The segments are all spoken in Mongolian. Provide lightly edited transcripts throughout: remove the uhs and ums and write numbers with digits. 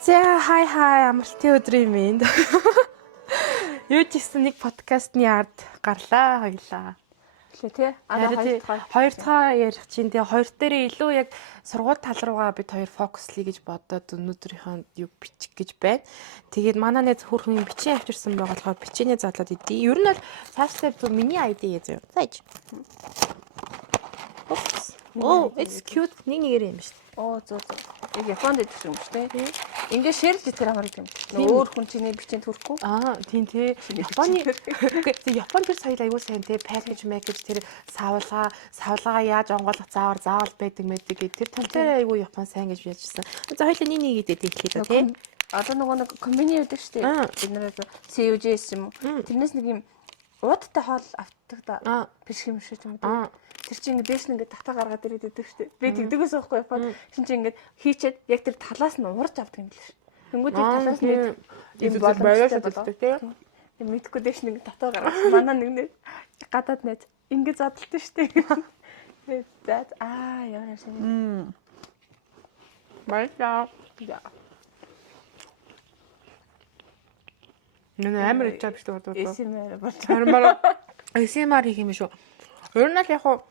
За хай амралтын өдрийн минь. Юу ч гэсэн нэг подкастны ард гарлаа хоёлаа. Эхлэе тий. Хоёр дахь ярих чинь тий хоёр дээрээ илүү яг сургууль тал руугаа бид хоёр фокуслие гэж бодоод өнөөдрийнхөө юу бичих гэж байна. Тэгээд манай нэг хөрхөн бичгийн авчирсан байгаа болохоор бичээний задлаад идэе. Ер нь бол цаашдаа миний ID яа зөө. Зааж. Oh, it's cute. Нэг юм шүү дээ. Оо зөө. Яг Японд идэх юм шүү дээ. Ингээ шэрлж идэх хамаагүй юм. Өөр хүн чиний бичээнд хүрэхгүй. Тийм тий. Японд тэр соёл аягүй сайн тий. Пакэж тэр савлгаа яаж онгойлгох заавал байдаг гэдэг. Тэр тал дээр аягүй Япон сайн гэж ярьжсэн. За хоёул нэг идэт эхлэе тий. Одоо нөгөө нэг комбини байдаг шүү дээ. Бид нэр CUJ юм. Тэрнээс нэг юм уудтай хоол автдаг биш юм шиг юм дээ. Тэр чинь ингээд дээш нь ингээд татаа гаргаад ирээд идэг шүү дээ. Би тэгдэгээс байхгүй Японд шин чинь ингээд хийчээд яг тэр талаас нь уурж авдаг юм биш. Тэнгүүд тэр талаас нь юм боломжтой болдог тийм. Мэдхгүй дээш нь ингээд татаа гаргаад манай нэг гадаад найз ингээд задлаа шүү дээ. Тэгээд яа сайн. Баярлалаа. Нэ амар ичаа биш үү? ASMR болж. Харин ASMR хийх юм шүү. Ер нь л яг хуу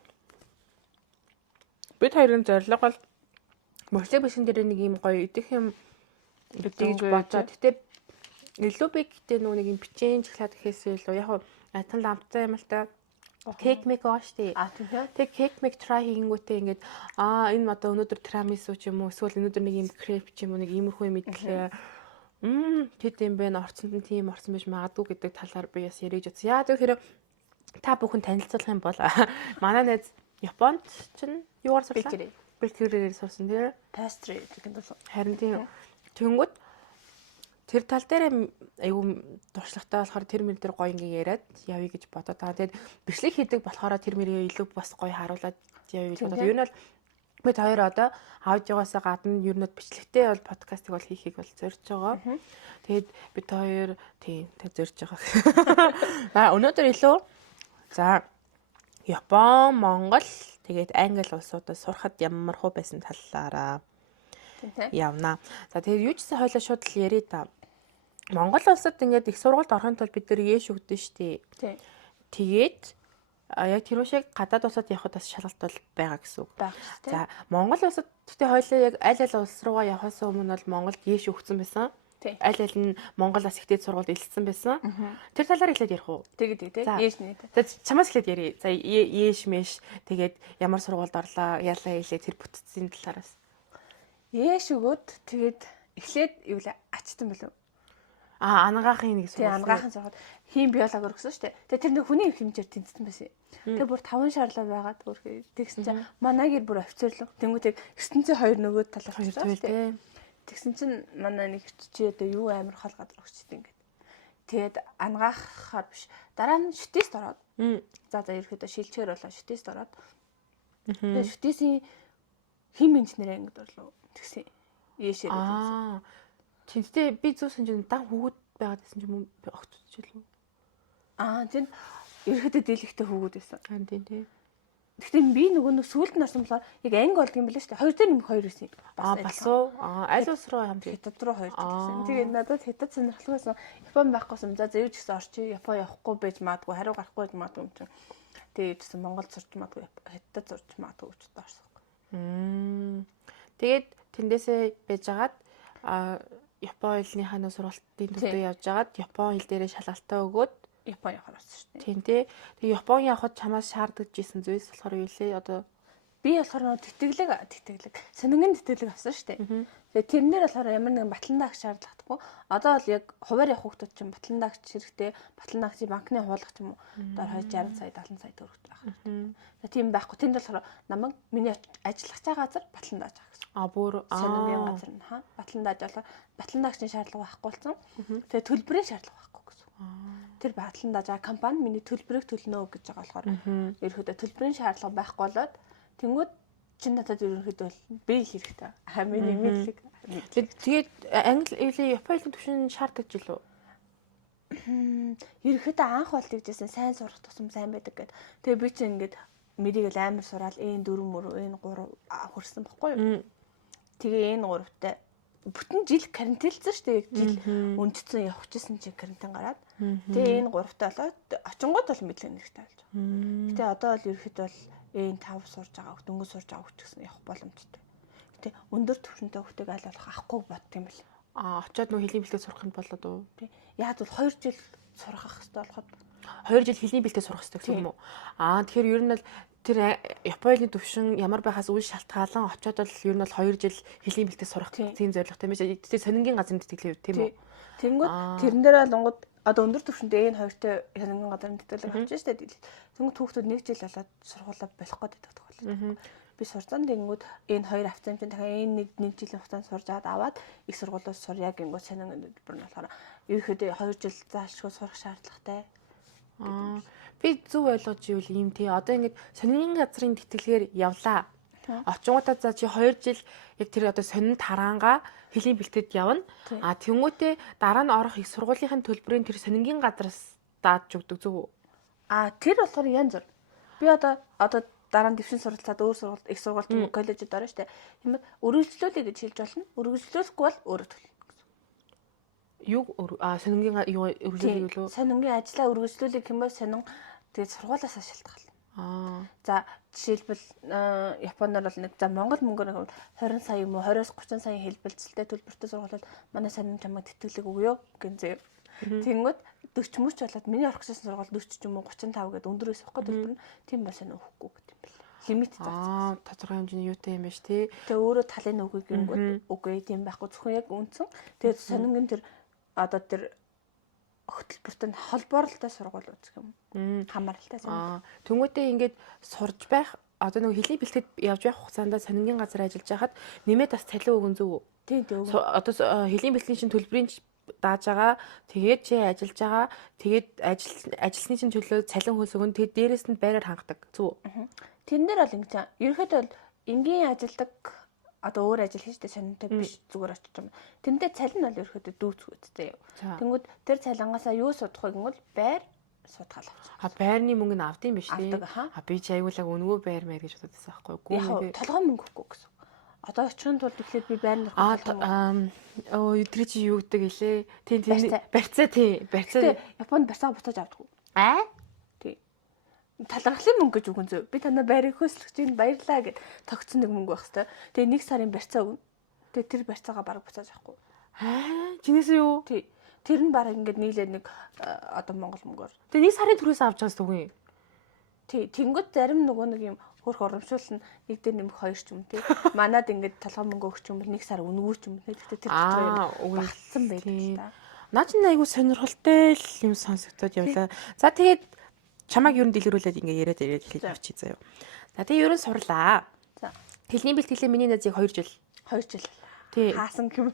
бид хоёрын зорилго бол мөрсөг бишин дээр нэг юм гоё идэх юм гэж бодож. Гэтэ илүү би гэдэг нэг юм бичээн чиглаад гэхээс илүү яг хуу атан ламптай юм л та. Кек мек ооштэй. Тэг кек мек try хийнгүүтээ ингээд энэ одоо өнөөдөр тирамису ч юм уу эсвэл өнөөдөр нэг юм креп ч юм уу нэг иймэрхүү юм идлээ. Тэт юм бэ орцонд нь тийм орсон байж магадгүй гэдэг талаар би бас яриж үзсэн. Яа тэгэхээр та бүхэн танилцуулах юм бол манай найз Японд чинь юугаар сурлаа? Бэкерээр сурсан тийм. Pastry гэдэг нь харин тийм тэнгүүд тэр тал дээр аюу туршлагатай болохоор тэр мөр дээр гоё ингээ яриад явъя гэж бодоод байгаа. Тэгээд бичлэг хийдэг болохоор тэр мөрөө илүү бас гоё харуулад явъя гэж бодоод. Ер нь бол бид хоёр одоо аудиогоос гадна ер нь бичлэгтэй бол подкастыг бол хийхийг бол зорж байгаа. Тэгээд бид хоёр тийм зорж байгаа. Өнөөдөр илүү за Япон, Монгол тэгээд Англи улсуудад сурахад ямар хөө байсан талаараа явна. За тэгээд юу ч гэсэн хойлоо шууд л яриа та. Монгол улсад ингээд их сургуульд орохын тулд бид нэр яэш өгдөн штий. Тэгээд яг тэр шиг гадаад улсад явхад бас шалгалт бол байгаа гэсэн үг. За Монгол улсад тэгтээ хойлоо яг аль улс руугаа явахаас өмнө бол Монголд яэш өгсөн байсан. Аль нь Монголоос ихтэй сургуульд илсэн байсан. Тэр талаар хэлээд ярих уу? Тэгээд яэш нэ. За чамаас хэлээд ярий. За яэш мэш тэгээд ямар сургуульд орлоо, яалаа хэлээ тэр бүтцийн талаараас. Яэш өгөөд тэгээд эхлээд юу л ачтсан болов. Ангаахын нэг сургууль. Тийм ангаахын сургууль хийм биологи өргөсөн шүү дээ. Тэгээд тэр нэг хүний хэмжээр тэнцсэн байсан. Тэгээд бүр 5 шаарлаа байгаад бүр тэгсэн чинь манайгэр бүр офицерлог. Тэнгүүтээ ертөнцийн хоёр нөгөө талаас очсон шүү дээ. Тэгсэн чинь манай нэг чи одоо юу амар хол газар өгчтэй ингээд. Тэгээд ангаахаар биш. Дараа нь шүтээст ороод. За ерөөдөө шилчээр болоо шүтээст ороод. Тэгээд шүтээсийн хим инженер ангид орлоо. Тэгсэн. Яэшээ. Тэнцтэй би зүүсэн чинь дан хүүгүүд байгаад байсан юм огтч илүү. Тэнд ерөөдөө дийлэгтэй хүүгүүд байсан. Тийм. Гэхдээ би нөгөө сүүлд нь орсон болохоор яг анги болдго юм билээ шүү дээ. Хоёр дээр нэг хоёр байсан. Бас уу? Аль улс руу юм бэ? Хятад руу хоёр гэсэн. Тэгээд надад хятад сонирхолтой байсан. Япон байхгүйсэн. За юу ч гэсэн орчих. Япон явахгүй байж магадгүй, хариу гарахгүй байж магадгүй юм чинь. Тэгээд юусэн Монгол сурч магадгүй, хятад сурч магадгүй гэж орсон. Тэгээд тэндээсээ байжгаад Япон хэлнийхаа сургалтын төдөө явжгаад Япон хэл дээрээ шалгалтаа өгөөд Япон явахаар болсон шүү дээ. Тийм тий. Тэгээ Япон явахад чамаас шаардаж исэн зүйлс болохоор юу лээ? Одоо би болохоор тэтгэлэг сонингийн тэтгэлэг авсан шүү дээ. Тэгээ тэрнээр болохоор ямар нэгэн батландаагч шаардлагатахгүй. Одоо бол яг хуваар явах хүмүүс чинь батландаагч хэрэгтэй, батландаагчийн банкны хуулах юм уу? Одоо 60 сая 70 сая төгрөг байх хэрэгтэй. Тэгээ тийм байхгүй. Тэнд болохоор намайг миний ажиллах цаа газар батландааж байгаа гэсэн. Бүр сонингийн газар нь батландааж болохоор батландаагчийн шаардлага байхгүй болсон. Тэгээ төлбөрийн шаардлага байхгүй гэсэн. Тэр батландааж байгаа компани миний төлбөрийг төлнө гэж байгаа болохоор ерөөдөө төлбөрийн шаардлага байхгүй болоод тэнгууд чин надад ерөнхийдөө би хэрэгтэй. Миний мэдлэг. Тэгээд англи хэлний Япон хэлний төвшин шаардаж илүү. Ерөнхийдөө анх бол тэгжсэн сайн сурах тусам сайн байдаг гэд. Тэгээ би чинь ингээд мэрийг л амар сураал N4 мөр N3 хүрсэн баггүй юу. Тэгээ N3-тай бүтэн жил карантинлцсан шүү дээ. Жил өнцгцэн явчихсан чинь карантин гараад. Тэгээ энэ 3-т болоод очингууд бол мэдлэг нэрхтэй болж байгаа. Гэтэ одоо бол ерөөхдөө бол энэ 5 сурж байгаа, дөнгөж сурж байгаа ч гэсэн явах боломжтой. Гэтэ өндөр түвшинтэй хүүхдийг аль болох авахгүй бодд юм бэл. Очоод нөө хэлний бэлтгэл сурах юм болоод уу? Яг бол 2 жил сурах хэрэгтэй болоход 2 жил хэлний бэлтгэл сурах хэрэгтэй гэсэн юм уу? Тэгэхээр ер нь бол тэр Японы төвшин ямар байхаас үл шалтгаалan очоод бол ер нь бол 2 жил хэлний бэлтгэл сурах тийм зорилготой юм биш. Тэгээ сонингийн газрын тэтгэлээ тийм үү? Тэнгүүд тэрэн дээр бол онгод одоо өндөр түвшинтэй энэ хоёртой сонингийн газрын тэтгэлэг авчих штэ. Тэнгүүд хүүхдүүд 1 жил болоод сургуулаа болох гээд байдаг тохиолдол. Би сурсан тэнгүүд энэ хоёр авцаамжийн дахин энэ 1 жилийн хугацаанд сурж аваад их сургуулиуд сурья гингүүд сонин бүр нь болохоор ерөөхдөө 2 жил заашгүй сурах шаардлагатай. Би зөв ойлгож ивэл юм тий. Одоо ингэж сонингийн газрын тэтгэлгээр явлаа. Очингуудаа за чи 2 жил яг тэр одоо сонин тараанга хэлний бэлтгэд явна. Тэнгүүтээ дараа нь орох их сургуулийн төлбөрийн тэр сонингийн газраас дааж өгдөг зөв үү? Тэр болохоор янз бүр. Би одоо дараа нь дэвшин суралцаад өөр сургууль их сургуульд коллежид орно штэ. Хэмэд үргэлжлүүлээ гэж хэлж болно. Үргэлжлүүлэхгүй бол өөрөө төлнө. Юу сонингийн юу үргэлжлүүлэх үү? Сонингийн ажлаа үргэлжлүүлэх юм бол сонин тэгээд сургуулиасаа шалтгаална. За жишээлбэл Японоор бол нэг за Монгол мөнгөөр 20 сая юм уу 20-30 сая хэлбэлцэлтэй төлбөртэй сургуулиуд манай сонин чамайг тэтгэлэг өгөө гэнзээ. Тэнгүүд 40 мөч болоод миний орох гэсэн сургууль 40 ч юм уу 35 гэдэг өндөрөөс авах төлбөр нь тийм ба сонин өгөхгүй гэдэг юм бэл. Лимит зогссон. Тодорхой хэмжээний юутай юм биш тий. Тэгээ өөрөө талын үгүй гингүүд үгүй тийм байхгүй зөвхөн яг үнцэн. Тэгээд сонингийн тэр одоо тэр хөтөлбөртэй холбоорлолтой сургууль үзэх юм. Хамааралтай сонин. Тэнгүүтээ ингээд сурж байх одоо нэг хэлний бэлтгэд явж байх хугацаанд сонингийн газар ажиллаж байхад нэмээд бас цалин өгөн зөв үү? Тийм тийм. Одоо хэлний бэлтгэлийн чинь төлбөрийн дааж байгаа. Тэгээд чи ажиллаж байгаа. Тэгээд ажилсны чинь төлөө цалин хөлс өгөн. Тэгээд дээрээс нь байраар хангадаг. Зөв үү? Тэрэн дээр бол ингэж ерөөхдөө бол энгийн ажилдаг одоо өөр ажил хийжтэй сонинтой биш зүгээр очиж юм. Тэндээ цалин бол ерөөхдөө дүүцгүүдтэй. Тэнгүүд тэр цалингаасаа юу судах вэ гэвэл байр судгаал авчих. Байрны мөнгө нь авд юм биш тий. Би чи аюулаг өнгөө байр маяг гэж боддоос байхгүй юу? Яг толгой мөнгө өгөхгүй гэсэн. Одоо очихын тулд тэгэхээр би байрны тэр чи юу гэдэг илээ? Тийм барьцаа тий. Барьцаа. Японд барьцаа буцааж авдаг. Тий. Талархлын мөнгө гэж үгэн зөө. Би танаа байрыг хөөслөх чинь баярлаа гэд тогтсон нэг мөнгө байх хэвээр. Тэгээ 1 сарын барьцаа өгнө. Тэгээ тэр барьцаагаа бараг буцааж авахгүй. Чинээс юу? Тий. Тэр нь бараг ингээд нийлээд нэг одоо монгол мөнгөөр. Тэгээ 1 сарын түрээс авч байгаас түгэн. Тий. Тэнгүүд зарим нөгөө нэг юм хөрх оромшуулна нэг дээр нэмэх 2 ч юм тий. Манад ингээд толгой мөнгө өгч юм бол 1 сар өнгөө ч юм. Тэгтээ тэр дотор багтсан байдаг та. Наа чи айгу сонирхолтой юм сонсогдоод явлаа. За тэгээд чамайг ер нь дэлгэрүүлээд ингээд яриад хэлж авчи заяа. За тэгээд ер нь сурлаа. За. Хэлний бэлтгэлээ миний найзыг 2 жил. 2 жил. Тий. Хаасан юм.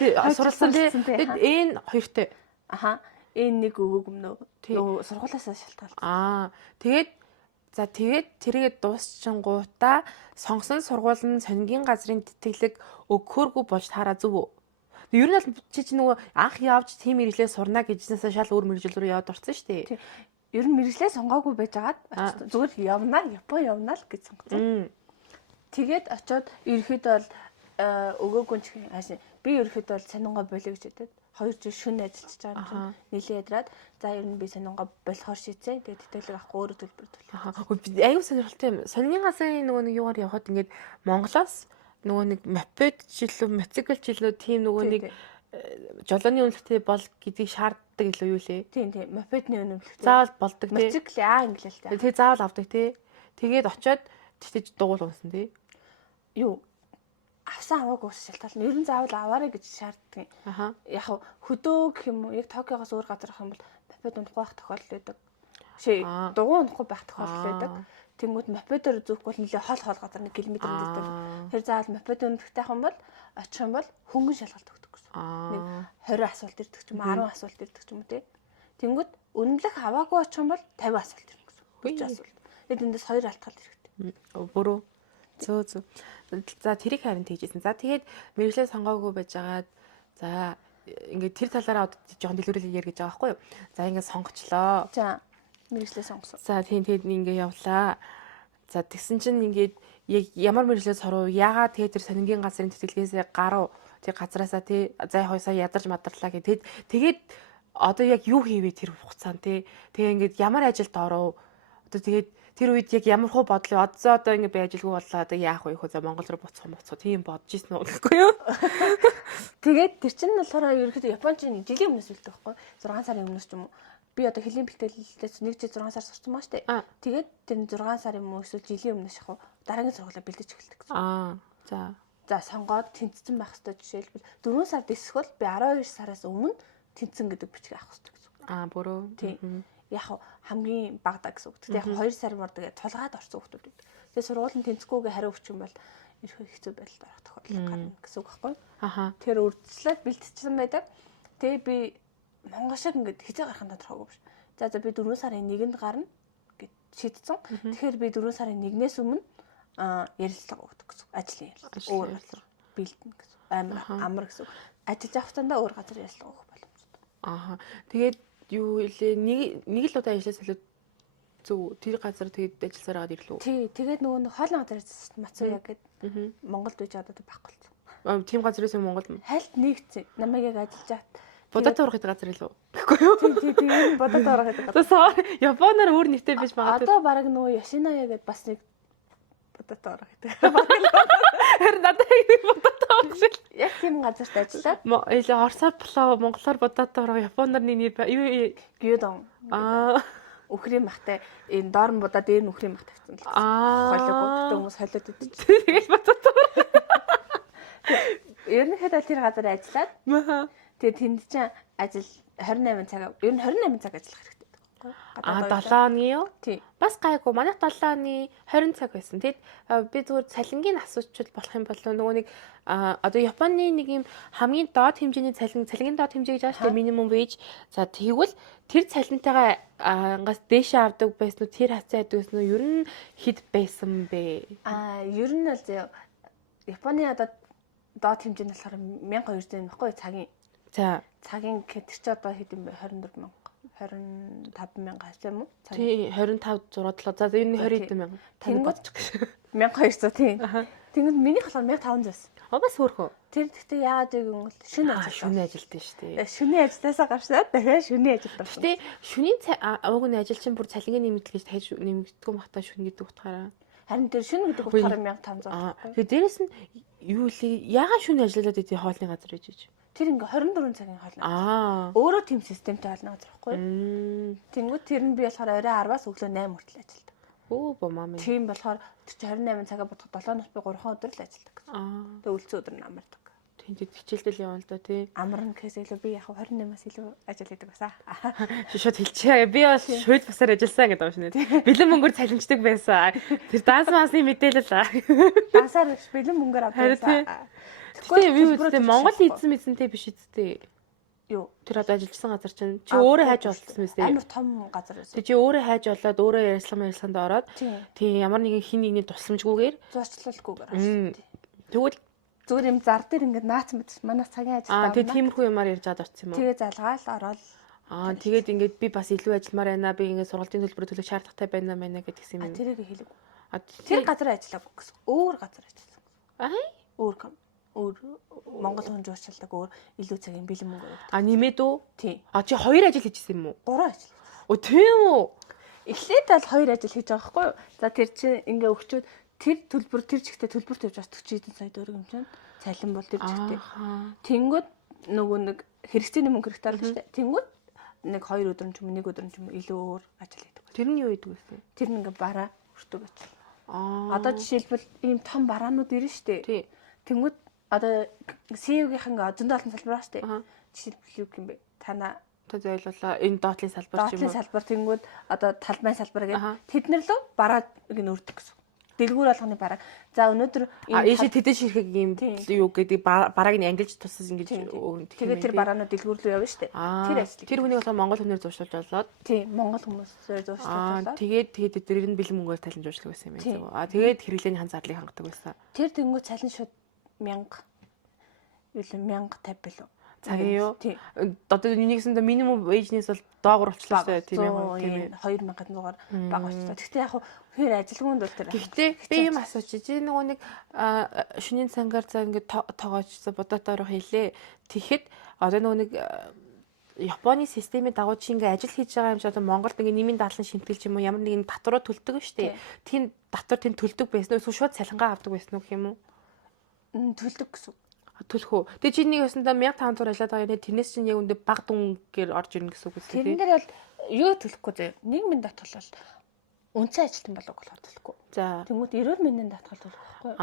Тий, суралцсан тий. Тэгээд энэ хоёртой. Энэ нэг өгөөг юм нөө. Сургуулиасаа шалтгаалсан. Тэгээд тэргээд дуусчингуудаа сонгосон сургууль нь сонингийн газрын тэтгэлэг өгөхөөргүй болж таараа зөв үү? Ер нь бол чи нөгөө анх явж тийм мэрэгчлээ сурна гэжсэнээс шал өөр мэрэгжил рүү яваад орсон шүү дээ. Ер нь мэрэгчлээ сонгоогүй байжгаад зүгээр явнаа, Япон явнаа л гэж сонгосон. Тэгээд очиод ерөөхдөө бол өгөөгүй ч хаашаа би ерөөхдөө бол сонингоо болио гэж хэдэд 2 жил шөнө ажиллаж байгаа юм чинь нилээ ядраад за ер нь би сонингоо болохоор шийдсэн. Тэгээд тэтгэлэг авахгүй өөрөө төлбөр төлөх. Аюу сонирхолтой юм. Сонингийн газрын нөгөө нэг юугаар явхад ингээд Монголоос нөгөө нэг мопед жилүү, мотоцикл жилүү тийм нөгөө нэг жолооны үнэлгээтэй бол гэдгийг шаарддаг илүү юу лээ. Тийм. Мопедны үнэлгээ. Заавал болдог тий. Мотоцикл инглэлтэй. Тэгээ заавал авдаг тий. Тэгээд очиод тэгтэж дугуйл унсан тий. Юу авсан аваагүй шалтгаална. Ер нь заавал аваарай гэж шаарддаг. Яг хөдөө гэх юм уу? Яг Токиогоос өөр газар ах юм бол мопед унахгүй байх тохиолдол байдаг. Дугуй унахгүй байх тохиолдол байдаг. Тэнгүүд мопедоор зүүхгүй бол нэлээ хол газар 1 км гэдэг. Тэр заавал мопед өнөхтэй ах юм бол очих юм бол хөнгөн шалгалт өгдөг гэсэн. Нэг 20 асуулт ирдэг ч юм уу 10 асуулт ирдэг ч юм уу тий. Тэнгүүд үнэлэх аваагүй очих юм бол 50 асуулт ирнэ гэсэн. 30 асуулт. Тэгээд эндээс 2 алтгал хэрэгтэй. Бүрөө. Зөө. За тэрийг харин тэгжсэн. За тэгээд мэрэгчлээ сонгоогүй байжгаад за ингээд тэр талаараа жоохон дэлгэрүүлээ яар гэж байгаа байхгүй юу? За ингээд сонгочлоо. За мэрэгчлээ сонгосон. За тийм тэгээд ингээд явлаа. За тэгсэн чинь ингээд яг ямар мэрэгчлээ сурав? Яагаад тэгээд тэр сонингийн газрын тэтгэлгээс гарав? тэг газраасаа тий за яг хоёсаа ядарч мадарлаа гэ. Тэгээд одоо яг юу хийвэ тэр хугацаанд тий. Тэгээ ингээд ямар ажилд оров. Одоо тэгээд тэр үед яг ямар хөө бодлоо одоо ингэ би ажилгүй боллоо одоо яах вэ хөө за Монгол руу буцах тийм бодож ирсэн үү гэхгүй юу. Тэгээд тэр чинь болохоор ерөөхдөө Японч жилийн өмнөөс үлдэх байхгүй 6 сарын өмнөөс ч юм уу би одоо хөлийн бэлтгэлээс 1 жил 6 сар сурсан маа штэ. Тэгээд тэр 6 сарын өмнө эсвэл жилийн өмнөөс яг дараагийн сургуулаа бэлдэж эхэлдэг гэсэн. За сонгоод тэнцсэн байх хэрэгтэй жишээлбэл 4 сард эсвэл би 12 сараас өмнө тэнцсэн гэдэг бичиг авах хэрэгтэй гэсэн. Бүрөө. Тийм. Яг хамгийн багадаа гэсэн үг. Тэгтээ яг 2 сар мөр тэгээ тулгаад орсон хүмүүс байдаг. Тэгээ сургуулийн тэнцгүүгээ хариу өчсөн бол ерхий хэцүү байдалд орох тохиолдол гарна гэсэн үг байхгүй. Тэр үрдслээд бэлтжсэн байдаг. Тэгээ би Монгол шиг ингээд хизээ гарахын тодорхойгүй биш. За би 4 сарын 1-нд гарна гэж шийдсэн. Тэгэхээр би 4 сарын 1-ээс өмнө ярилцлага өгдөг гэсэн. Ажлын ярилцлага. Өөр газар бэлдэнэ гэсэн. Амар гэсэн. Ажиллаж авах тандаа өөр газар ярилцлага өгөх боломжтой. Тэгээд юу илээ нэг л удаа ажиллаж солиод зөв тэр газар тэгээд ажилласаар аваад ирлээ. Тий, тэгээд нөгөө хоолны газар ажилласан Мацуя гэдэг Монголд үеж одоо байхгүй болсон. Тийм газраас Монголд хальт нэгцэн. Намайг яг ажиллаж хат бодот урах гэдэг газар илүү. Гэхгүй юу? Тийм бодот урах гэдэг газар. Японоор өөр нэртэй биш магадгүй. Одоо баг нөгөө Яшиная гэдэг бас нэг бодот урах гэдэг. Харин надад нэг бодот урах шиг. Яг тийм газарт ажиллаад. Оросоор болоо монголоор бодот урах Японоор нэг нэр юу Гюдон. Үхрийн махтай энэ доор нь будаа дээр нь үхрийн мах тавьсан л. Хойлоогүй гэдэг хүмүүс хойлоод идэв. Тэгэл бодот урах. Ерөнхийдөө тэр газар ажиллаад. Тэгээ тэнд чинь ажил 28 цаг. Ер нь 28 цаг ажиллах хэрэгтэй байхгүй юу? 7 оны юу? Тий. Бас гайгүй. Манайх 7 оны 20 цаг байсан. Тэгэд би зүгээр цалингийн асуучвал болох юм болов нөгөө нэг одоо Японы нэг юм хамгийн доод хэмжээний цалингийн доод хэмжээ гэж байгаа шүү дээ. Minimum wage. За тэгвэл тэр цалинтайгаа ангаас дээшээ авдаг байсан уу? Тэр хацаа яддаг байсан уу? Ер нь хэд байсан бэ? Ер нь л зөө Японы одоо доод хэмжээ нь болохоор 1200 yen баггүй цагийн. За цагийн гэдэг чи одоо хэд юм бэ? 24,000 25,000 хавцаа юм уу? Тий 25 6 7 за ер нь 20,000 тэнгууд 1200 тий. Тэнгууд минийх болохоор 1500 байсан. Бас хөөрхөө. Тэр гэхдээ яагаад гэвэл шөнө ажил. Шөнө ажилтсан шүү дээ. Шөнийн ажилласаа гарчаад дахиад шөнийн ажилд орсон. Гэтэ шөнийн уугны ажил чинь бүр цалингийн нэмэгдэл гэж дахиж нэмэгддэг юм бата шөнө гэдэг утгаараа. Харин тэр шөнө гэдэг утгаараа 1500. Тэгээ дээрэс нь юу лээ яагаад шөнө ажиллаад идэв хоолны газар гэж ийж. Тэр ингээ 24 цагийн хоолны газар. Өөрөө тийм системтэй хоолны газар байхгүй юу? Тэнгүүд тэр нь би болохоор орой 10-аас өглөө 8 хүртэл ажилладаг. Бомаа. Тийм болохоор тэр чи 28 цагаа бодох 7-оос би 3 өдөр л ажилладаг. Тэгээ үлцэн өдөр нь амардаг. Тийм хичээлдэл явна л да тий. Амарна гэхээс илүү би яг 28-аас илүү ажил хийдэг басаа. Шууд хэлчихээ. Би бол шууд басаар ажилласан гэдэг юм шинэ. Бэлэн мөнгөөр цалинждаг байсан. Тэр данс масны мэдээлэл. Дансаар бэлэн мөнгөөр авдаг. Тэгэхгүй би үстэй Монгол эзэнтэй биш үстэй. Юу тэр одоо ажилласан газар чинь чи өөрөө хайж олдсон мэт ээ. Амар том газар байсан. Тэг чи өөрөө хайж олоод өөрөө ярьсланд ороод тийм ямар нэгэн хин нэгний тусламжгүйгээр зурчлуулахгүйгээр авсан. Тэгвэл зүгээр юм зар дээр ингээд наацсан мэт манай цагийн ажил таавна. Тэг тиймэрхүү юмар ярьж аваад очсон юм уу? Тэгээ залгаал ороод тэгээд ингээд би бас илүү ажилламаар байна. Би ингээд сургалтын төлбөр төлөх шаардлагатай байна гэдгийгсэн юм. Тэрийг хэлээгүй. Тэр газар ажиллаагүй гэсэн. Өөр газар ажилласан. Өөр Монгол хүн жуулчилдаг өөр илүү цагийн бэлэн мөнгө өгдөг. Нэмээд үү? Тий. Чи 2 ажил хийжсэн юм уу? 3 ажил. Тийм үү? Эхлээд бол 2 ажил хийж байгаа байхгүй юу? За тэр чинь ингээ өгчөөд тэр төлбөр тэр чигтээ төлбөр тавьж бас 40 хэдэн сая төгрөг юм чинь. Цалин бол тэр чигтээ. Тэнгүүд нөгөө нэг хэрэгцээний мөнгө хэрэгтэй л шүү дээ. Тэнгүүд нэг 2 өдөр ч юм уу 1 өдөр ч юм уу илүү өөр ажил хийдэг. Тэр нь юу хийдэг вэ? Тэр нь ингээ бараа өртөг ажил. Одоо жишээлбэл ийм том бараанууд ирнэ шүү дээ. Тий. Тэнгүүд одоо CEO-гийнх ингээ зөндөө олон салбар ба штэ. Жишээлбэл юу юм бэ? Танаа зөйлөлөө энэ доотлын салбар ч юм уу. Доотлын салбар тэнгүүд одоо талбайн салбар гэх тэднэр лөө бараа гин өрдөг гэсэн. Дэлгүүр болгоны бараа. За өнөөдөр ийшээ тэдэн ширхэг юм юу гэдэг барааг нь ангилж тусас ингэж тэгээд тэр бараанууд дэлгүүр рүү явна штэ. Тэр ажил. Тэр хүнийг болохоор монгол хүнээр зуршуулж болоод тийм монгол хүмүүсээр зуршуулж болоод тэгээд тэр нь бэлэн мөнгөөр талин жуулчлаг байсан юм байна. Тэгээд хэрэглээний хан зарлыг хангадаг байсан. Тэр тэнгүүд цалин шууд 1000 1050 билүү. Цагийн юу? Одоо нэгсэндээ минимум вэжнээс бол доогуур болчихлоо шүү дээ. Тийм ээ. 2100-аар бага болчихлоо. Гэхдээ яг хэр ажилгүйнд бол тэр. Гэхдээ би юм асууж чи нөгөө нэг шөнийн цангаар за ингээд тоогоочсон бодотоор хэлээ. Тэгэхэд одоо нөгөө нэг Японы системийн дагуу чи ингээ ажил хийж байгаа юм шиг одоо Монголд ингээ нэмийн дадлан шимтгэлч юм уу ямар нэгэн татвараа төлдөг шүү дээ. Тийм татвар тэнд төлдөг байсан уу? Шууд цалингаа авдаг байсан уу гэх юм уу? Төлдөг гэсэн. Төлөх үү. Тэгээ чи нэг ясандаа 1500 ажиллаад байгаа юм. Тэрнээс чинь яг үндэ баг дүнгээр орж ирнэ гэсэн үг үү? Тэрэн дээр бол юу төлөхгүй зөө. Нийгмийн даатгал бол үндсэн ажилтан болов болохоор төлөхгүй. За. Тэнгүүд эрүүл мэндийн даатгал төлөх байхгүй.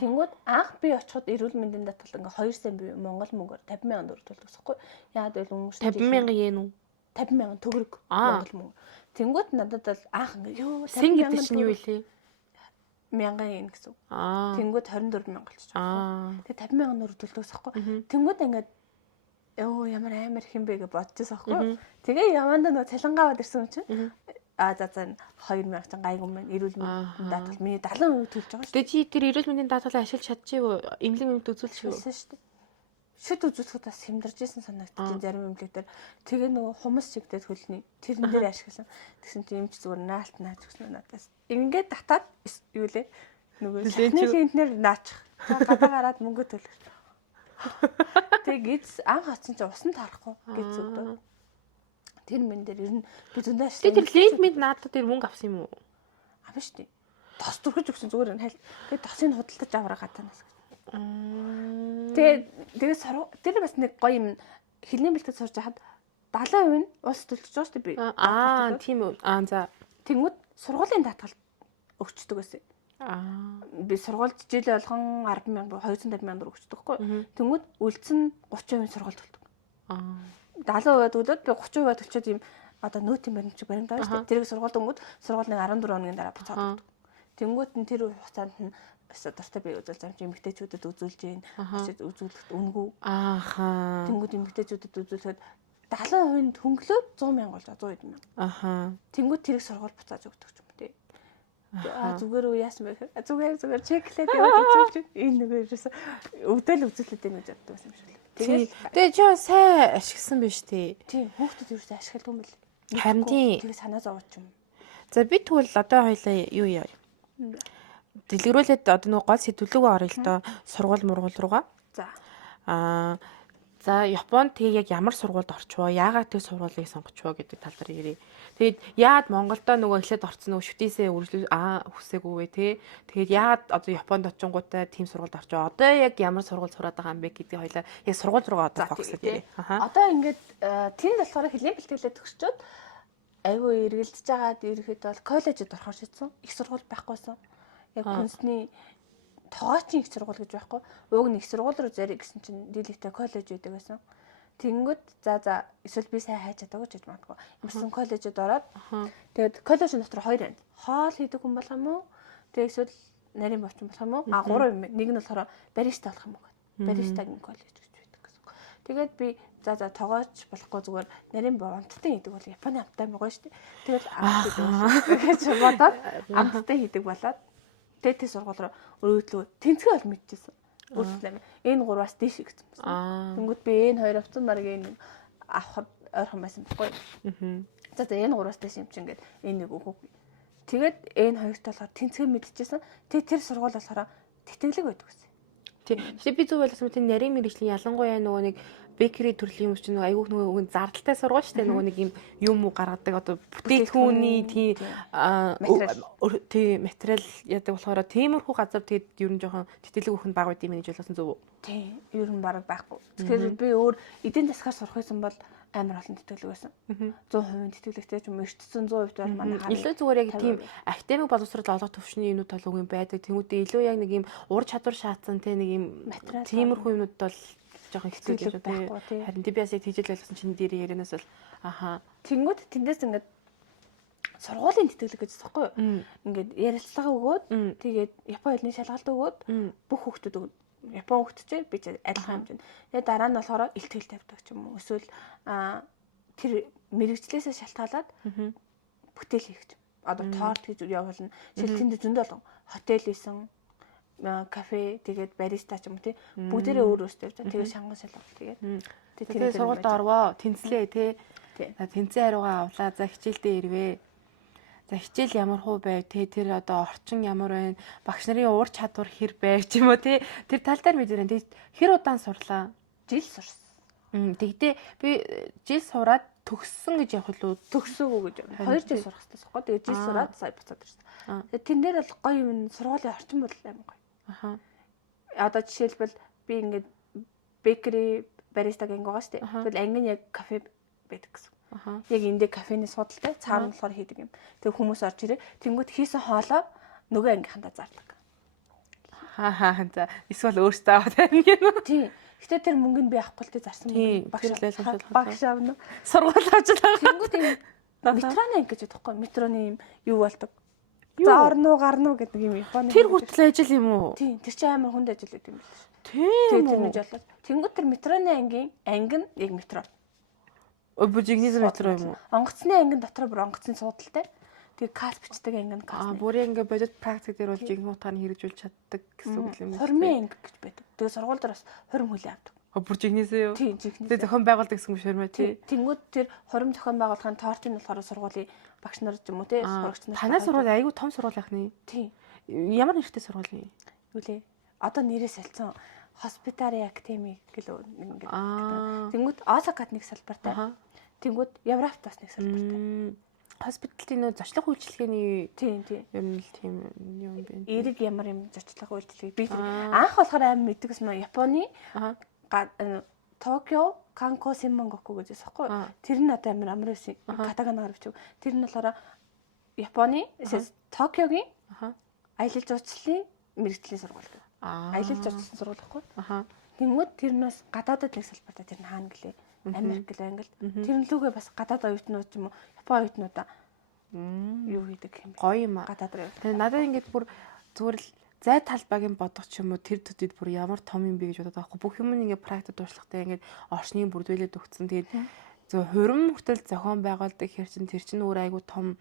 Тэнгүүд анх би очиход эрүүл мэндийн даатгал ингээ 2 сая би Монгол мөнгөөр 50,000 төгрөг төлөх гэсэн байхгүй. Яагаад гэвэл өнгөрсөн 50,000 yen үү? 50,000 төгрөг Монгол мөнгө. Тэнгүүд надад бол анх ингээ юу 50,000 чинь юу вэ? 1000 yen гэсэн. Тэнгүүд 24,000 болчих. Тэгээ 50,000 төгрөг төлөх байхгүй. Тэнгүүд ингээ ёо ямар амар их юм бэ гэж бодчихсон байхгүй. Тэгээ явандаа нөгөө цалингаа аваад ирсэн юм чинь за 2000 цан гайгүй мэн эрүүл мэндийн даатгал миний 70% төлж байгаа шүү. Тэгээ чи тэр эрүүл мэндийн даатгалыг ашиглаж чадчихив уу? Эмнэлэг үзүүлчих үү? Шүү дээ. Шүд үзүүлэхэд бас хямдарч исэн санагдчих зарим эмнэлэг дээр. Тэгээ нөгөө хумс чигдээд хөлний тэрэн дээр ашигласан. Тэгсэн чи эмч зүгээр наалт нааж өгсөн надаас. Ингээд татаад юу лээ? Нөгөө техникийн энтнэр наачих. Гадаа гараад мөнгө төлөх. Тэгээд анх хатсан чи усан тарахгүй гэж зүгдөө. Тэр мен дээр ер нь би зөндөө ашиг. Тэр лендмент надад тэр мөнгө авсан юм уу? Авна шүү дээ. Тос түрхэж өгсөн зүгээр энэ хайлт. Тэгээд тосыг худалдаж аваараа гадаанаас. Тэгээд тэр бас нэг гоё юм хэлний бэлтгэл сурж хахад 70% нь улс төлж байгаа шүү дээ би. Тийм үү. За. Тэнгүүд сургуулийн даатгал өгчдөг байсан. Би сургуульд жилээ болгон 10,000 250,000 өгчдөг хгүй. Тэнгүүд үлдсэн 30% сургуульд төлдөг. 70% төлөөд би 30% төлчөөд юм одоо нөөтийн баримт байгаа шүү дээ. Тэрийг сургуульд өнгөд сургууль нэг 14 хоногийн дараа буцаад өгдөг. Тэнгүүд нь тэр хугацаанд нь дуртай би үзүүл зам чи эмэгтэйчүүдэд үзүүлж гин очиж үзүүлэхэд үнгүй. Тэнгүүд эмэгтэйчүүдэд үзүүлэхэд 70% нь хөнгөлөөд 100,000 болж байгаа 120,000. Тэнгүүд тэрийг сургууль буцааж өгдөг юм тий. Зүгээр үү яасан бэ гэхээр зүгээр чеклээд яваад үзүүлж энэ нэг ерөөсө өвдөл үзүүлээд байна гэж боддог байсан юм шиг л. Тэгээ чи сайн ашигласан биз тий. Тийм хүүхдүүд ерөөсө ашигладаг юм бэл. Харин тий. Тэгээ санаа зовооч юм. За би тэгвэл одоо хоёлаа юу яа. Дэлгэрүүлээд одоо нэг гол сэдвлүүгээ орё л доо сургууль мургуул руугаа. За Японд тэгээ яг ямар сургуульд орчвоо, яагаад тэр сургуулийг сонгочвоо гэдэг тал дээр ярив. Тэгээд яагаад Монголдоо нөгөө эхлээд орцсон нөгөө шүтээсээ үргэлж хүсээгүй вэ те. Тэгээд яагаад одоо Японд очингуудаа тийм сургуульд орчвоо. Одоо яг ямар сургууль сураад байгаа юм бэ гэдгийг хоёлаа яг сургууль руугаа одоо фокуслаад ярив. Одоо ингээд тэнд болохоор хэлний бэлтгэлээ төгсчөөд айгүй эргэлдэж байгаад ирэхэд бол коллежид орохоор шийдсэн. Их сургууль байхгүйсэн. Яг хүнсний тоогоочийн их сургууль гэж байхгүй. Уг нэг сургууль руу зарих гэсэн чинь дийлэгтэй коллеж үүдэг байсан. Тэнгүүд за эсвэл би сайн хайж чадаагүй ч гэж магадгүй. Юмсан коллежид ороод тэгээд коллежийн дотор 2 байна. Хоол хийдэг хүн болох юм уу? Тэгээд эсвэл нарийн бовчин болох юм уу? 3 юм. Нэг нь болохоор бариста болох юм уу? Баристагийн коллеж гэж байдаг гэсэн. Тэгээд би за тоогооч болохгүй зүгээр нарийн амттан хийдэг бол Японы амттай байгаа шүү дээ. Тэгээд гэж бодоод амттай хийдэг болоод тэт сургууль руу өргөдлөө тэнцгээ бол мэдчихсэн. Өөрчлөлөө. Энэ 3-аас дээш гэсэн байна. Тэнгүүд би энэ 2 авсан баг энэ авахд ойрхон байсан байхгүй. За энэ 3-аас дээш юм чинь ингээд энэ нэг өгөө. Тэгээд энэ 2-т болохоор тэнцгээ мэдчихсэн. Тэр сургууль болохоор тэтгэлэг байдаг гэсэн. Тийм. Би зөв ойлгосон тийм нарийн мэргэжлийн ялангуяа нөгөө нэг бекери төрлийн хүмүүс чинь нөгөө айгүйх нөгөө зардалтай сургууль шүү дээ. Нөгөө нэг юм уу гаргадаг одоо бүтээгдэхүүний тийм материал яадаг болохоор тиймэрхүү газар тэгээд ер нь жоохон тэтгэлэг өгөх нь бага байд юм гэж ойлгосон зөв үү? Тийм. Ер нь бараг байхгүй. Тэгэхээр би өөр эдийн засгаар сурах байсан бол амар олон тэтгэлэг байсан. 100% тэтгэлэгтэй ч юм ертөнцийн 100% бол манай хараа. Илүү зүгээр яг тийм академик боловсрол олгох төвшний юмнууд бол үгүй байдаг. Тэнгүүдээ илүү яг нэг юм ур чадвар шаацсан тийм нэг юм тиймэрхүү юмнууд бол жоохон хэцүү гэж байна. Харин би бас яг тийжэл ойлгосон чинь дээр ярианаас бол тэнгүүд тэндээс ингээд сургуулийн тэтгэлэг гэж байхгүй юу? Ингээд ярилцлага өгөөд тэгээд Японы хэлний шалгалт өгөөд бүх хүүхдүүд Япон хүүхдтэй би ч адилхан хэмжээнд. Тэгээд дараа нь болохоор илтгэл тавьдаг ч юм уу. Эсвэл тэр мэрэгчлээсээ шалтгаалаад бүтээл хийх. Одоо торт гэж явуулна. Шилтэнд зөндөө болгон хотел исэн кафе тэгээд бариста ч юм уу тий бүгдээрээ өөр өөртөө явж байгаа. Тэгээд шанган солио. Тэгээд сургуульд орвоо, тэнцлээ тий. Тэнцэн хариугаа авлаа. За хичээлдээ ирвээ. За хичээл ямар хуу байв тий тэр одоо орчин ямар байна? Багш нарын уур чадвар хэр байв ч юм уу тий. Тэр тал дээр мэдэрэн тий хэр удаан сурлаа? Жил сурсан. Тэгтээ би жил сураад төгссөн гэж явах уу? Төгсөөгүй гэж байна. 2 жил сурах хэрэгтэй байхгүй. Тэгээд жил сураад сая буцаад ирсэн. Тэгээд тэн дээр бол гоё юм сургуулийн орчин бол амар гоё. Аха. Одоо жишээлбэл би ингээд бэкери баристаг анги байгаа шүү дээ. Тэгэл анги нь яг кафе байдаг гэсэн. Аха. Яг эндээ кафений судалтай цаар нь болохоор хийдэг юм. Тэг хүмүүс орж ирээ. Тэнгүүд хийсэн хоолоо нөгөө ангийнхандаа зардаг. За эсвэл өөртөө аваад байна гэнэ. Тийм. Гэтэ тэр мөнгөнд би авахгүй л зарсан багш аавна. Сургууль авч байгаа. Тэнгүүд юм метроны анги гэж бодохгүй. Метроны юм юу болдог. За орно гарно гэдэг юм Японы. Тэр хүртэл ажил юм уу? Тийм. Тэр чинь амар хүнд ажил гэдэг юм байна. Тийм үү. Тэнгүүд тэр метроны анги нь яг метро. Бүжигнизм метро юм уу? Онгоцны анги дотор бүр онгоцны суудалтай. Тэгээ кас бичдэг анги нь кас. Бүрийн ингээ бодит практик дээр бол жинхэнэ утгаар нь хэрэгжүүлж чаддаг гэсэн үг юм байна. Хормын анги гэж байдаг. Тэгээ сургууль дээр бас хорим хүлээ авдаг. Бүжигнизм юу? Тийм, жигнэс. Тэгээ зохион байгуулдаг гэсэн үг ширмэ тий. Тэнгүүд тэр хорим зохион байгуулахын тоортын болохоор сургуулийн багш нар ч юм уу тий сурагч нар. Танай сургууль айгүй том сургууль яхны. Тийм. Ямар нэртэй сургууль юм? Юу лээ? Одоо нэрээ солилцсон Hospitari Academy гэлөө ингээд. Тэнгүүд Осакад нэг салбартай. Тэнгүүд Европт бас нэг салбартай. Хоспиталын нөө зочлох үйлчилгээний тийм ер нь л тийм юм байна. Эрэг ямар юм зочлох үйлчилгээг би анх болохоор амар мэддэг юм Японы Токио Канко Симмонгоку гэж байна. Тэр нь одоо амар байсан. Катаганагаар бичв. Тэр нь болохоор Японы Токиогийн аялал жуулчлалын мэрэгжлийн сургууль. Аялал жуулчлалын сургууль гэхгүй. Тэнгүүд тэрнээс гадаадад нэг салбартай тэр нь хаана гэлээ. Америк гэл англи. Тэр нь лүгээ бас гадаад оюутнууд ч юм уу Япон оюутнуудаа юу хийдэг юм бэ? Гоё юм аа. Гадаад руу. Тэгээ надад ингээд бүр зүгээр л зай талбайгийн бодох ч юм уу тэр төдөд бүр ямар том юм бэ гэж бодоод байхгүй. Бүх юм ингээд практик дууршлагатай ингээд орчныг бүрдүүлээд өгсөн. Тэгээд зөв хурим хүртэл зохион байгуулдаг хэр чин тэр чин өөр айгу том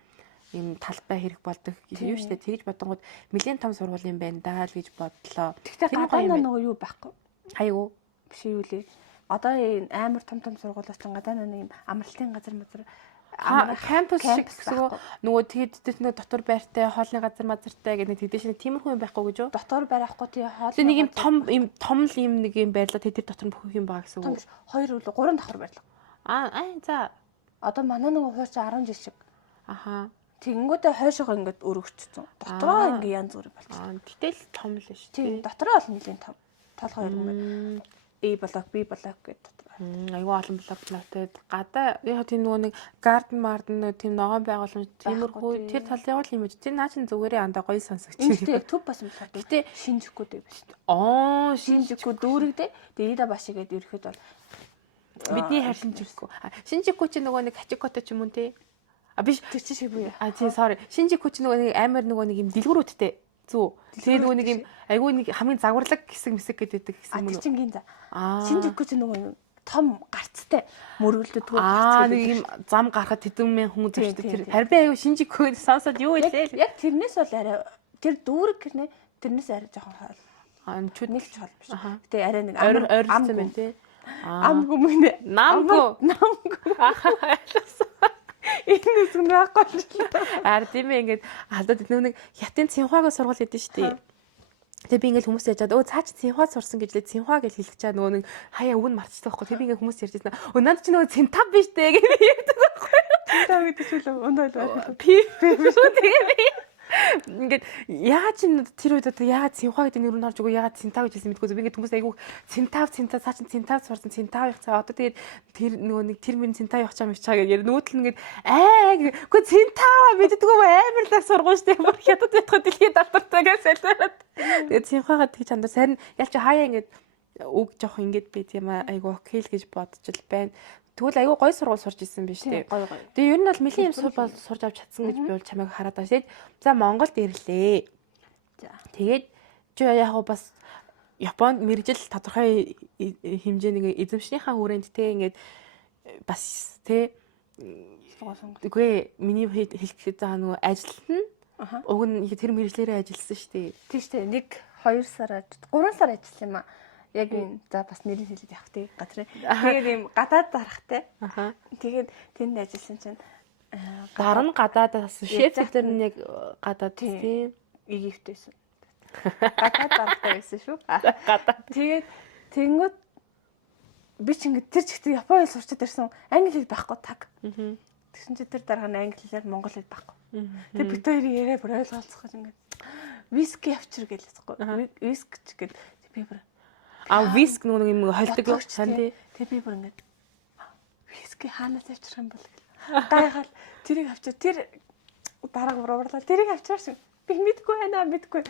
юм талбай хэрэг болдог юм шүү дээ. Тэгж бодонгууд нэлээд том сургууль юм байна даа л гэж бодлоо. Тэгтээ гадаадаа нөгөө юу байхгүй. Айгу биш юу лээ. Одоо энэ амар том сургуулиас ч гадаадаа нэг юм амралтын газар кампус шиг гэсэн нөгөө тэгээд тэд дотор байртай хоолны газар мазартай гэх нэг тэдэш нэг тиймэрхүү юм байхгүй гэж юу? Дотор барихгүй тий хоол. Тэг нэг юм том л юм нэг юм байрлал тэр дотор нь бүх юм байгаа гэсэн үг. 2 үл 3 давхар байрлал. За. Одоо манай нөгөө хууч 10 жил шиг. Аха. Тэгэнгүүтээ хойшоо ингээд өргөжчихсөн. Дотроо ингээд янз бүр болчихсон. Гэтэл том л шүү. Тийм, дотроо бол нэлийн том. Толгой юм. A блок, B блок гэдэг. Айгүй олон блокнотой гадаа яг тийм нөгөө нэг гарден тийм ногоон байгууламж тиймэрхүү тэр талын л юм уу. Тэр наа чин зүгээрээ андаа гоё сонсогч. Тийм төв бас юм болохоор. Гэтэ Шинжикүүд байв шүү дээ. Шинжикүүд дүүрэгдээ. Тэгээ Ида Баши гэдэг ерөөд бол бидний хайр Шинжику. Шинжику чи нөгөө нэг Хачикото ч юм уу те. Биш тэр чи шиг буюу. Тийм sorry. Шинжику чи нөгөө нэг амар нөгөө нэг юм дэлгүүрүүдтэй. Зүү. Тэгээ нөгөө нэг юм айгүй нэг хамгийн загварлаг хэсэг гэдэг гэсэн юм уу? Чингийн за. Шинжику чи нөгөө том гарцтай мөргөлдөдгөө нэг юм зам гарахад хэдэн мянган хүн зочдог тэр харин би аюу Шинжикуг сонсоод юу илээ яг тэрнээс бол арай тэр дүүрэг гэрнэ тэрнээс арай жоохон хоол чүд нэг ч хоол биш гэтээ арай нэг ойрлцсон байна тий амгүй мөнэ намгүй энэ үсгэн байхгүй тийм ээ ингээд алдаад нэг хятадын Цинхуагийн сургууль хэдэн шүү дээ. Тэгээ би ингээл хүмүүс яжаад цаа чи Цинхуа сурсан гэж лээ Цинхуа гэж хэлэх чаа нөгөө нэг хаяа үг нь мартчихдаг байхгүй. Тэгээ би ингээл хүмүүс ярьжсэн. Наад чи нөгөө Цинтав биш дээ гэж би ярьдаг байхгүй. Цинтав гэдэг чинь өнөө л тэгээ би ингээд яагаад чи тэр үед одоо яагаад Цинхуа гэдэг нэр нь орж өгөө яагаад Цинтав гэж хэлсэн мэдгүй би ингээд хүмүүс айгүй Цинтав цаа чи Цинтав сурсан Цинтав явах цаа одоо тэгээд тэр нөгөө нэг тэр минь Цинтав явах чам явчаа гэж нөгөөдөл нь ингээд үгүй Цинтав мэддэггүй амар л сургууль штэ бүр хятад байтгаа дэлхийд алдартай гэж солиороод тэгээд Цинхуагаа тэгж андаа сарин ял чи хаяа ингээд үг жоох ингээд би тийм айгүй окей л гэж бодож л байна. Тэгвэл айгүй гой сургууль сурж исэн биш үү? Тэгээ ер нь бол мэлийн юм сурж авч чадсан гэж би бол чамайг хараад байна. Тэгээд за Монголд ирлээ. Тэгээд чи яг бас Японд мэрэгжил тодорхой хэмжээний эзэмшнийхаа хүрээнд те ингээд бас те үгүй миний хэлэхэд байгаа нөгөө ажил нь уг нь тэр мэрэгчлэрээ ажилласан шүү дээ. Тийм шүү дээ. Нэг 2 сар 3 сар ажилласан юм аа. Яг энэ за бас нэрийг хэлээд явах тий газрын. Тэгээд ийм гадаад дарахтай. Тэгээд тэнд ажилласан чинь дараа нь гадаадаас шеф дээр нь яг гадаад тий Египтээс. Гадаад дарахтай байсан шүү. Гадаад. Тэгээд тэнгууд би ч ингэ тэр чигт Японы хэл сурчаад ирсэн англи хэл байхгүй таг. Тэгсэн чи тэр дараа нь англи хэлээр монгол хэл байхгүй. Тэр бид хоёрын яриа бүр ойлголцох гэж ингэ виски авчир гэлээсгүй. Виск ч гээд би бүр виск нэг юм холдог юм сайн тий. Тэг би бүр ингэ виски хаанаас авчрах юм бол гэл. Гайхал тэрийг авчир тэр дарааг буурлаа тэрийг авчирсан. Би мэдгүй байна мэдгүй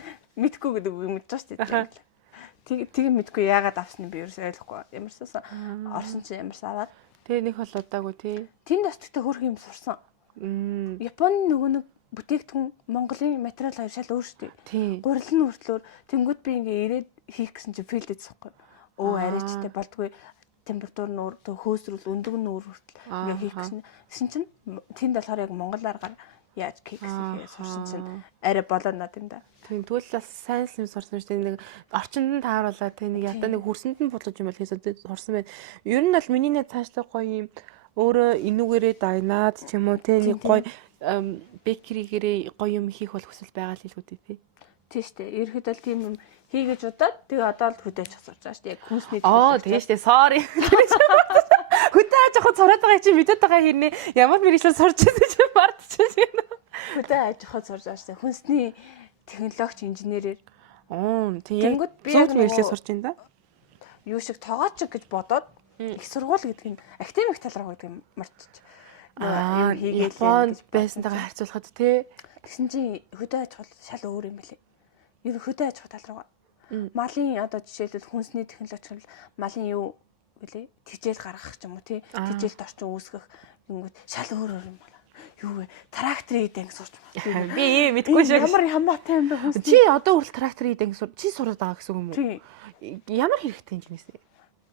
гэдэг үг мэдчихэж шүү дээ. Тэгээ мэдгүй яагаад авсныг би ерөөсөй ойлгохгүй. Ямарсаас орсон чи ямарс аваад тэгээ нэг бол удаагүй тий. Тэнд очтогтой хөрх юм сурсан. Японы нөгөө нэг бүтээгдэхүүн Монголын материал хоёр шал өөр шүү дээ. Гурил нь хүртлөөр тэнгууд би ингээ ирээд хийх гэсэн чи филдэд захгүй. Арайчтай болдгүй температур нь өөр хөөсрүүл өндөг нь өөр хүртэл ингээ хийх гэсэн чинь тэнд болохоор яг монгол аргаар яаж кекс хийгээ сурсан чинь арай болоод над юм да. Тэгвэл бас сайнс юм сурсан шүү дээ. Нэг орчинд нь тааруулаад тэг нэг ядаа нэг хөрсөнд нь бодлож юм бол хийсэн сурсан байна. Ер нь бол миний нэг цаашлаг гоё юм өөрөө инүүгээрээ дайнаад ч юм уу тэг нэг гоё бекеригээрээ гоё юм хийх бол хүсэл байгаа л хэлгүүд тий. Тийм шүү дээ. Ерхэд бол тийм юм хийгэж удаад тэгээ одоо л хөдөөж сурч байгаа шүү дээ. Яг хүнсний тийм шүү дээ. Sorry. Хөдөөж авах сураад байгаа чи мэдээд байгаа хэрнээ ямар мэрэгчлэн сурч байгаа чи мартчихсан юм. Хөдөөж авах сурж байгаа шүү дээ. Хүнсний технологич инженерээр. Тийм. Би яг мэрэгчлээ сурч байна да. Юу шиг тоогооч гэж бодоод их сургууль гэдэг нь академик талраа гэдэг юм мартчих. Юу хийгээд Японд байсантайгаа харьцуулахад тий. Тэгсэн чинь хөдөө аж ахуй шал өөр юм билий. Ер нь хөдөө аж ахуй тал руугаа. Малын одоо жишээлбэл хүнсний технологич бол малын юу гэлээ тижэл гаргах ч юм уу тий. Тижэлд орчин үүсгэх юмгууд шал өөр юм байна. Юу вэ? Трактор хийдэг сурч байна. Би мэдгүй шүү. Ямар хамаатай юм бэ хүнс. Чи одоо хүртэл трактор хийдэг чи сураад байгаа гэсэн юм уу? Тий. Ямар хэрэгтэй юм жинээс.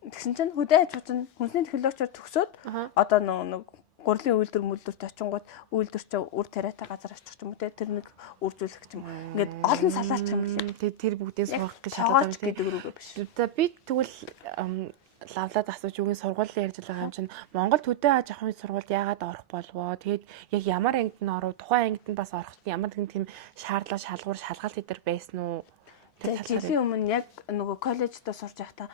Тэгсэн чинь хөдөө аж ахуйн хүнсний технологичор төгсөөд одоо нэг гурилын үйлдвэр мүлдвэрт очингууд үйлдвэр чи үр тариатай газар очих юм уу те тэр нэг үржүүлэх юм. Ингээд олон салаач юм лээ. Тэр бүгдийг сурах гэж шалгаж гэдэг рүүгээ биш. За би тэгвэл лавлаад асууж үгийн сургуулийн ярьж байгаа юм чинь Монголд хөдөө аж ахуйн сургуульд яагаад орох болвоо? Тэгээд яг ямар ангид нь оров? Тухайн ангид нь бас ороход ямар нэгэн тийм шаардлага шалгалт идэр байсан уу? Тэлийн өмнө яг нөгөө коллеждоо сурж байхдаа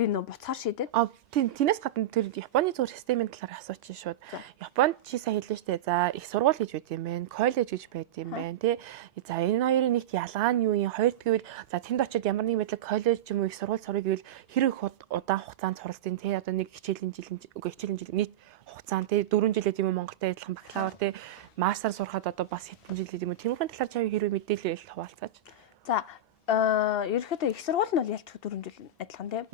би нөө буцаар шийдээд. Тинээс гадна тэр Японы зүгээр системийн талаар асуучих шууд. Японд чи сайн хэллээ штэ. За их сургууль гэж байт юм байна. Коллеж гэж байт юм байна тий. За энэ хоёрын нэгт ялгаа нь юу юм? Хоёрт гэвэл за тэнд очиод ямар нэг мэдлэг коллеж ч юм уу их сургууль сурах гэвэл хэрэг удаан хугацаанд суралцсан тий. Одоо нэг хичээлийн жил нийт хугацаанд тий 4 жилээ тийм үү Монголд ажиллах бакалавр тий. Мастер сурахад одоо бас хэдэн жил тийм үү. Тиймэрхүү талаар чав хэрэг мэдээлэл хуваалцаач. За ерөөхдөө их сургууль нь бол ялч 4 жил адилхан тийм.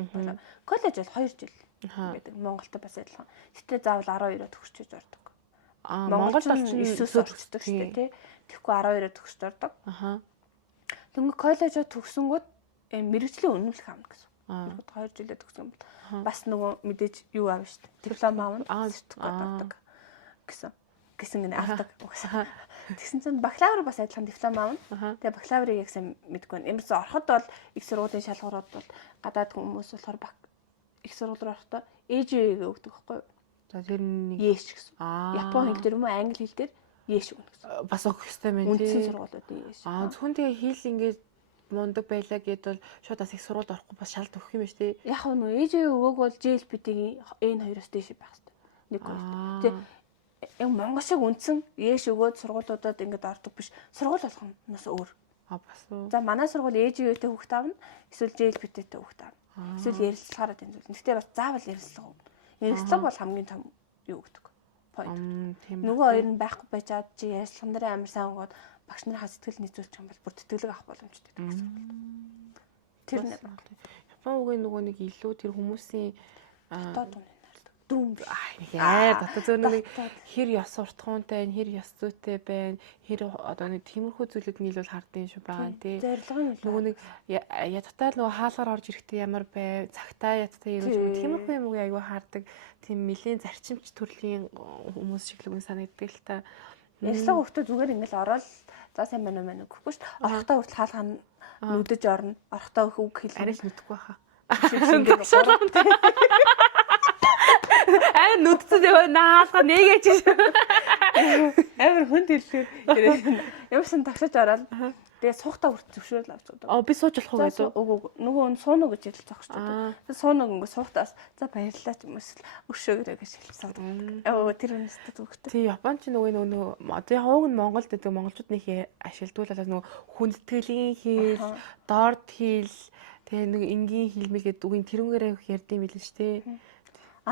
Коллеж бол 2 жил гэдэг. Монголд бас адилхан. Гэтэ заавал 12-оо төгсчиж ордог. Монголд бол 9-өөс төгсдөг шүү дээ тий. Тэгэхгүй 12-оо төгсөж ордог. Тэнгүү коллежоо төгсөнгүүд мэрэгжлийн үнэмлэх аавна гэсэн. 2 жилээ төгсөн бол бас нөгөө мэдээж юу аав шүү дээ. Диплом аавна ордог гэсэн гэнэ авдаг. Тэгсэн чинь бакалавр бас адилхан диплом аавна. Тэгээ бакалаврыг яг сайн мэдгүй байна. Ямарс ороход бол их сургуулийн шалгуурууд бол гадаад хүмүүс болохоор их сургууль руу орохдоо ээжээ өгдөг байхгүй юу? За тэр нэг ээш гэсэн. Японы хэл дээр юм уу англи хэл дээр ээш өгнө гэсэн. Бас өгөх хэрэгтэй байна тий. Үндсэн сургуулиудын ээш. Зөвхөн тэгээ хэл ингээд мундаг байлаа гэдэл шууд бас их сургуульд орохгүй бас шалт өгөх юм байна шүү дээ. Яг нь ээжээ өгөөг бол JLPT-ийн N2-оос дээш байх хэрэгтэй. Нэг хоёр. Тэ яг Монгол шиг үндсэн ээш өгөөд сургуулиудад ингээд ордог биш. Сургууль болгоноос өөр. Бас уу. За манай сургууль ээжээтэй хүүхд аавна. Эсвэл JLPT-тэй хүүхд аавна. Эсвэл ярилцлагаараа тэмдэглэн. Гэхдээ бас заавал ярилцлага өгнө. Ярилцлага бол хамгийн том юу гэдэг. Point. Нөгөө хоёр нь байхгүй байж чад чи ярилцлаган дээр амар сайн өгөөд багш нарынхаа сэтгэл нийцүүлчих юм бол бүр тэтгэлэг авах боломжтой гэсэн. Тэр нэг. Япон үгийн нөгөө нэг илүү тэр хүмүүсийн дотоод дүүм дотоод зөв нэг хэр ёс уртхуунтай, хэр ёс зүйтэй байна, хэр одоо нэг тиймэрхүү зүйлүүд нь илүү хардсан шүү байгаа тий. Зорилго нь нөгөө нэг ядтаа нөгөө хаалгаар орж ирэхдээ ямар байв, цагтаа ядтаа ирүүж тиймэрхүү юм уу аягүй хардаг. Тийм нэлийн зарчимч төрлийн хүмүүс шиг л үн санагддаг л та. Ярьслага хөвгтөө зүгээр ингээл ороод за сайн байна уу гэхгүй шүү дээ. Орохдоо хүртэл хаалгаа нүдэж орно. Орохдоо үг хэлэх. Арай л нүдэхгүй хаа. Аа нүдцээ яваа наалга нэгээч. Амар хүнд хэллээ. Ямарсан тагшиж ороод тэгээ суухтаа хүрт зөвшөөрөл авч удаа. Би сууж болох уу гэдэг. Үгүй нөгөө нь сууна гэж хэлж байгаа шүү дээ. Тэгээ сууна ингээ суухтаас за баярлалаа ч юм эсвэл өшөөгөрөө гэж хэлсэн. Тэр үнэстэй зүгтээ. Тий, Японч нөгөө одоо хууг нь Монголд гэдэг монголчууд нэг ашигладаг нөгөө хүндэтгэлийн хэл, дорд хэл, тэгээ нэг энгийн хэлмэгээд үгийн тэрнгээрээ ярьдсан билээ шүү дээ.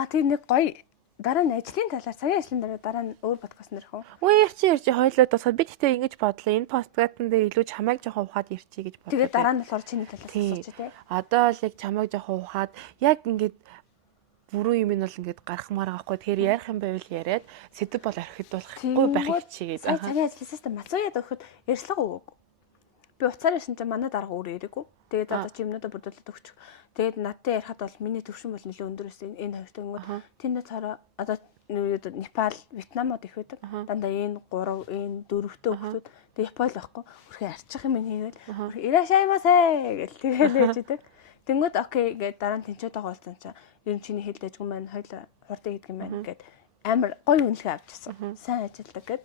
Тэр нэг гоё дараа нь ажлын талаар цагийн ажлын дараа нь өөр подкаст нэрх үү? Үгүй ярьчих хойлоод басаад би тэгтээ ингэж бодлоо. Энэ подкастн дээр илүү чамайг жоохон ухаад ярьчих гэж бодлоо. Тэгээд дараа нь болохоор чиний талаас асууж тий. Одоо л яг чамайг жоохон ухаад яг ингэж бүрэн юм нь бол ингэж гарахмаар байхгүй. Тэгэхээр ярих юм байвал яриад сэдв бол орхидуулахгүй байх хичээгээд. Цагийн ажлын систем мацуяад өгөхөд ярьслага өгөөг. Би уцаар ирсэн чинь манай дарга өөр ирээгүй. Тэгээд одоо чи юмнуудаа бүрдүүлээд өгчих. Тэгээд надтай ярихад бол миний төвшин бол нэлээд өндөр өссөн. Энэ хоёртой өнгөд тэнд цараа одоо Непал, Вьетнамод их байдаг. Дандаа энэ 3, энэ 4-тэй хүмүүс. Тэгээд Япон байхгүй. Үрхээ арчих юм хийгээл. Ирашаймасэ гэл тэгээл ээж идэг. Тэнгүүд окей гээд дараа нь тэнцээд байгаа болсон чинь ер нь чиний хэл дэжгүй маань хоёул хурдан хийдэг юм байна гээд амар гоё үнэлгээ авчихсан. Сайн ажилладаг гээд.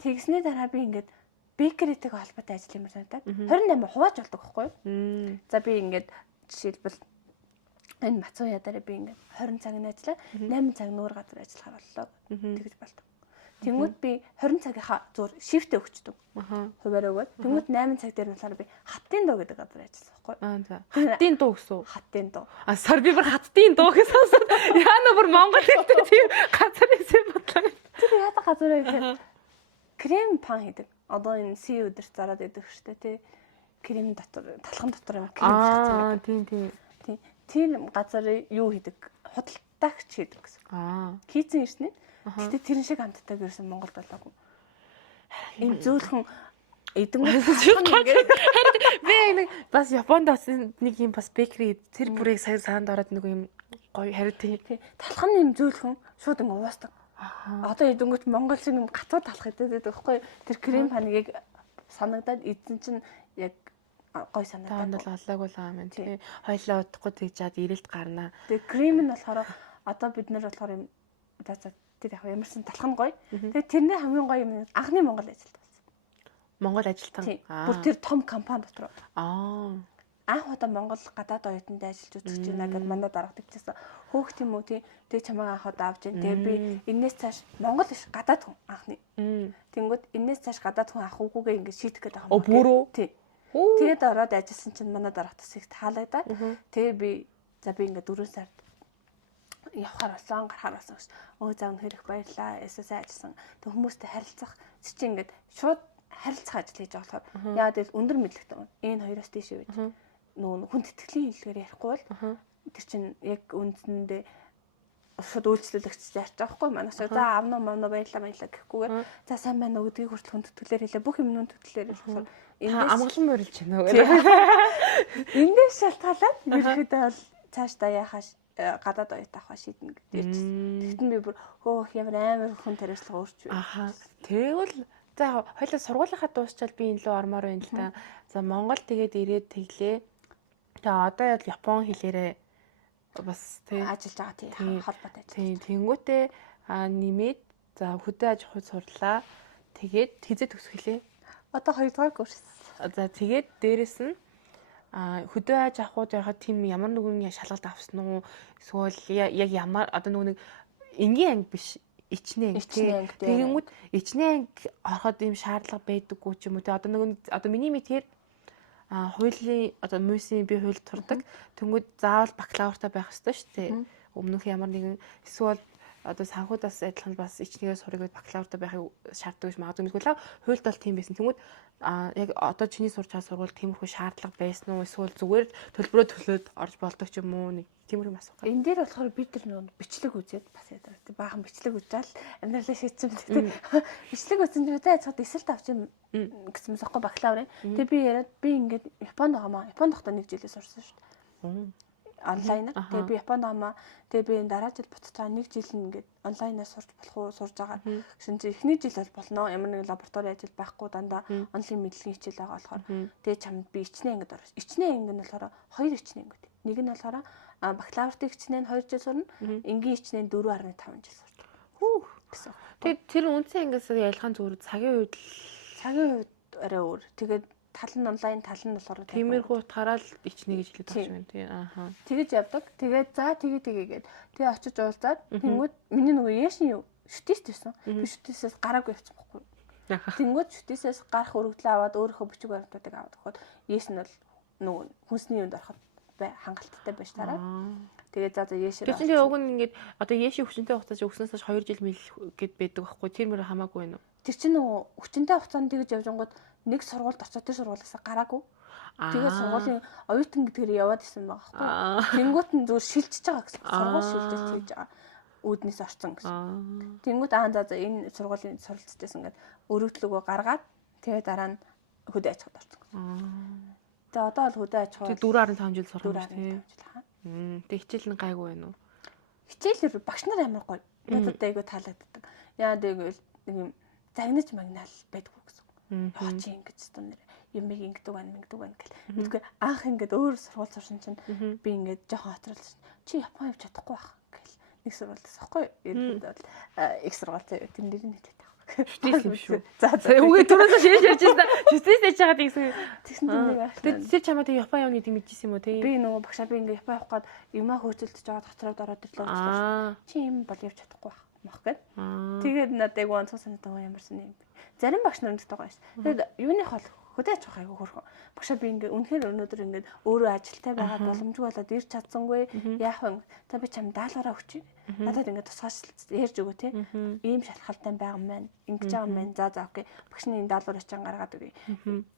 Тэгсний дараа би ингээд бэкеритэйг холбоотой ажил юм санагдаад 28 хувааж болдог байхгүй юу? За би ингээд жишээлбэл энэ Мацуя дээр би ингээд 20 цагийн ажиллаа 8 цаг нүүр газар ажиллахаар боллоо тэгж болдог. Тэнгүүд би 20 цагийнхаа зур шифтээ өгчдөг. Хуваараа өгөөд. Тэнгүүд 8 цаг дээр нь болохоор би хаттын дуу гэдэг газар ажилласан байхгүй юу? Хаттын дуу гэсэн үү? Хаттын дуу. Сар би бүр хаттын дуу гэсэн сонсоод яана бүр Монгол хэлтэй тийм газар гэсэн бодлоо. Тэр яадаг газар вэ гэхээр крем пан хийдэг. Одоо энэ СУ дээр зараад идэг штэ тий. Крем дотор, талхан дотор крем шатсан. Тийм. Тэр газар юу хийдэг? Худалдаагч хийдэг гэсэн. Хийцэн ирсэн нь. Гэтэ тэрэн шиг хамтдаг ерөөсөн Монголд болоогүй. Энэ зөөлхөн эдэмгэн би нэг бас Японд бас нэг юм бас бэкери тэр бүрийг сая саанд ороод нэг юм гоё хариу тий. Талхан юм зөөлхөн шууд ингээ уусдаг. Одоо эдэмгэн Монгол шиг юм гацуу талах гэдэг байхгүй. Тэр крем паныг санагдаад эзэн чинь яг гой санагдаад. Таанд бол олоогүй л юм тий. Хойлоо удахгүй тэгжээд ирэлт гарнаа. Тэгээ крем нь болохоор одоо бид нар болохоор юм тэр яг ямарсан талхан гоё. Тэгээ тэрний хамгийн гоё юм анхны Монгол ажилт болсон. Монгол ажилтан. Бүр тэр том компани дотор. Анх удаа Монгол гадаад оюутанд ажиллаж үзэж байна гэдээ манай дарга тэгчихсэн. Хөөх тийм үү тий. Тэгээ чамайг анх удаа авч ийн. Тэгээ би энэс цааш Монгол биш гадаад хүн анхны. Тэнгүүд энэс цааш гадаад хүн авах үгүйгээ ингэ шийдэх гээд байгаа юм. Бүрөө. Тий. Тэгээд ороод ажилласан чинь манай дарга бас их таалагдаад. Тэгээ би ингэ 4 сард явахаар болсон, гарахаар болсон гэж. За үнэхээр их баярлаа. Эсэсээ ажилласан. Тэг хүмүүстэй харилцах чи ингээд шууд харилцах ажил хийж байгаа болохоор яа тэгэл өндөр мэдлэгтэй. Энэ хоёроос тийш үү. Нүүн хүн тэтгэлийн хэллэгээр ярихгүй бол тэр чинь яг үндсэндээ шууд үйлчлүүлэгч ярьж байгаа байхгүй манайс за авна мавна баярлаа гэхгүйгээр за сайн байна уу гэдгийг хүртэл хүн тэтгэлээр хэлээ бүх юм нүн тэтгэлээр хэлсэн. Амгалан морилж байна уу гэдэг. Эндээс шалтгаалаад ерөөхдөө бол цаашдаа яхаш гадаад оюут авах шийднэ гэж ярьчихсан. Тэгтэн би бүр хөөх ямар амар хүн тариуслага өөрч үү. Тэгвэл за хоёлаа сургуулийнхаа дуусчаал би энэ лөө ормоор байна л та. За Монгол тэгээд ирээд тэглээ. Тэгээ одоо яг Япон хэлээрээ бас тий ажиллаж байгаа тий холбоотой ажил. Тэнгүүтээ нэмээд за хөдөө аж ахуйд сурлаа. Тэгээд хизээ төгсөх хэлээ. Одоо 2 дугаар курс. За тэгээд дээрэс нь хөдөө аж ахуйд яхад тийм ямар нэгэн шалгалт авсан уу? Эсвэл яг ямар одоо нэг энгийн анги биш ичнээ анги. Тэгэнгүүт ичнээ анги ороход ийм шаардлага байдаггүй ч юм уу. Одоо миний мэдхээр хуулийн одоо мөсийн би хууль турдаг. Тэнгүүд заавал бакалавртай байх ёстой шүү дээ. Өмнөх ямар нэгэн эсвэл одоо санхудаас адилхан бас ичнэгээ сурах гэж бакалавртай байхыг шаарддаг гэж магадгүй мэдгүй. Хуульд бол тийм байсан. Тэнгүүд яг одоо чиний сурч байгаа сургууль тиймэрхүү шаардлага байсан уу? Эсвэл зүгээр төлбөрөө төлөөд орж болдог ч юм уу? Нэг тиймэрхүү асуух. Энэ дээр болохоор бид нар бичлэг үзээд бас яадаг. Баахан бичлэг үзэл амьдралаа шийдсэн гэдэг. Бичлэг үзсэн чинь тэ цад эсэлт авчин гэсэн мэсэхгүй бакалаврын. Тэгээ би яриад би ингээд Японд байгаа маа. Японд хотод 1 жилээ сурсан шүү дээ. онлайнаар. Тэгээ би Японд амаа тэгээ би дараа жил буцаж байгаа 1 жил ингээд онлайнаар сурч болох уу сурж байгаа. Гэсэн чинь эхний жил бол болно. Ямар нэгэн лаборатори ажил байхгүй дандаа онлайн мэдлэгийн хичээл байгаа болохоор тэгээ чамд би ичнээ ангид орсон. Ичнээ анги нь болохоор 2 ичнээ анги гэдэг. Нэг нь болохоор бакалаврын ичнээ нь 2 жил сурна. Энгийн ичнээ нь 4.5 жил сурна. Хүү гэсэн. Тэгээ тэр үндсэн ангиас ялгаан зүгээр цагийн үед арай өөр. Тэгээд тал нь онлайн, тал нь болохоор тиймэрхүү утгаараа л ичнэ гэж хэлээд байгаа юм тийм. Ааха. Тэгэж явдаг. Тэгээд за тэгээд тэгээ очиж уулзаад тэнгууд миний нөгөө яшин юу шүтээс байсан. Би шүтээсээс гараагүй явсан байхгүй. Тэнгууд шүтээсээс гарах өргөдлөө аваад өөрийнхөө бичиг баримтуудыг аваад өгөхөд яш нь бол нөгөө хүнсний юунд ороход хангалттай байж тараа. Тэгээд за яшээ. Тэгэхээр уг нь ингээд одоо яшийн хүчинтэй хугацааж өгснөөс хойш 2 жил мэл гэд байдаг байхгүй. Тэр мөр хамаагүй байна уу? Тэр чинь нөгөө хүчинтэй хугацаанд тэгэж явжангууд нэг сургуульд очоод тэр сургуулиасаа гараагүй. Тэгээд сургуулийн оюутан гэдгээр яваад исэн байгаа байхгүй. Тэнгуут нь зүгээр шилжиж байгаа гэсэн. Сургууль шилжилт хийж байгаа. Үүднээс орсон гэсэн. Тэнгуут за энэ сургуулийн суралцдагсан ингээд өргөдлөгөө гаргаад тэгээд дараа нь хөдөө аж ахуйд орсон. Тэгээд одоо бол хөдөө аж ахуй 4.5 жил сурах юм тийм. Тэг хичээл нь гайгүй байна уу? Хичээлэр багш нар амар гоё. Надад айгүй таалагддаг. Яа гэвэл нэг юм загнаж магнаал байдгүй гэсэн. Яа чи ингэж өстө нэр юм ингэдэг байна гэл. Мэдгүй анх ингэж өөр сургууль сурсан чинь би ингэж жоохон хотролсон. Чи Япон явж чадахгүй байх гэл. Нэг сургуультай байхгүй. Ерөнхийдөө бол их сургуультай юу тэр нэр нь хэлээд байгаа. Шүтээс юм шүү. За үгүй түрүүс ширж ярьжсэн. Шүтээс яж байгаа гэсэн. Тэгсэн нэг аа. Тэр чамаа тэг Япон явна гэдэг мэдчихсэн юм уу те? Би нөгөө багшаа би ингэ Япон явах гээд юмаа хөөцөлдөж байгаа дотроод ороод ирлээ уучлаа. Чи юм бол явж чадахгүй байх гэд. Тэгээд надад яг онцгой санагдав ямарсан юм. Зарим багш нар нэгтэй байгаа ш. Тэгээд юуны хол хөдөө аж ахуй айгу хөрхөн. Багшаа би ингээ үнэхээр өнөөдөр ингээ өөрөө ажилтай байгаа боломжгүй болоод ирч чадсангүй яах вэ? За би чам даалгавраа өгч. Надад ингээ тусгаач ярьж өгөө те. Ийм шалхалтай байгаа юм байна. Ингэж байгаа юм байна. За окей. Багшны энэ даалгавраа чан гаргаад өгье.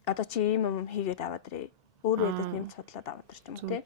Одоо чи ийм юм хийгээд аваад ирээ. Өөрөө ядаж нэмж судлаад аваад ир ч юм уу те.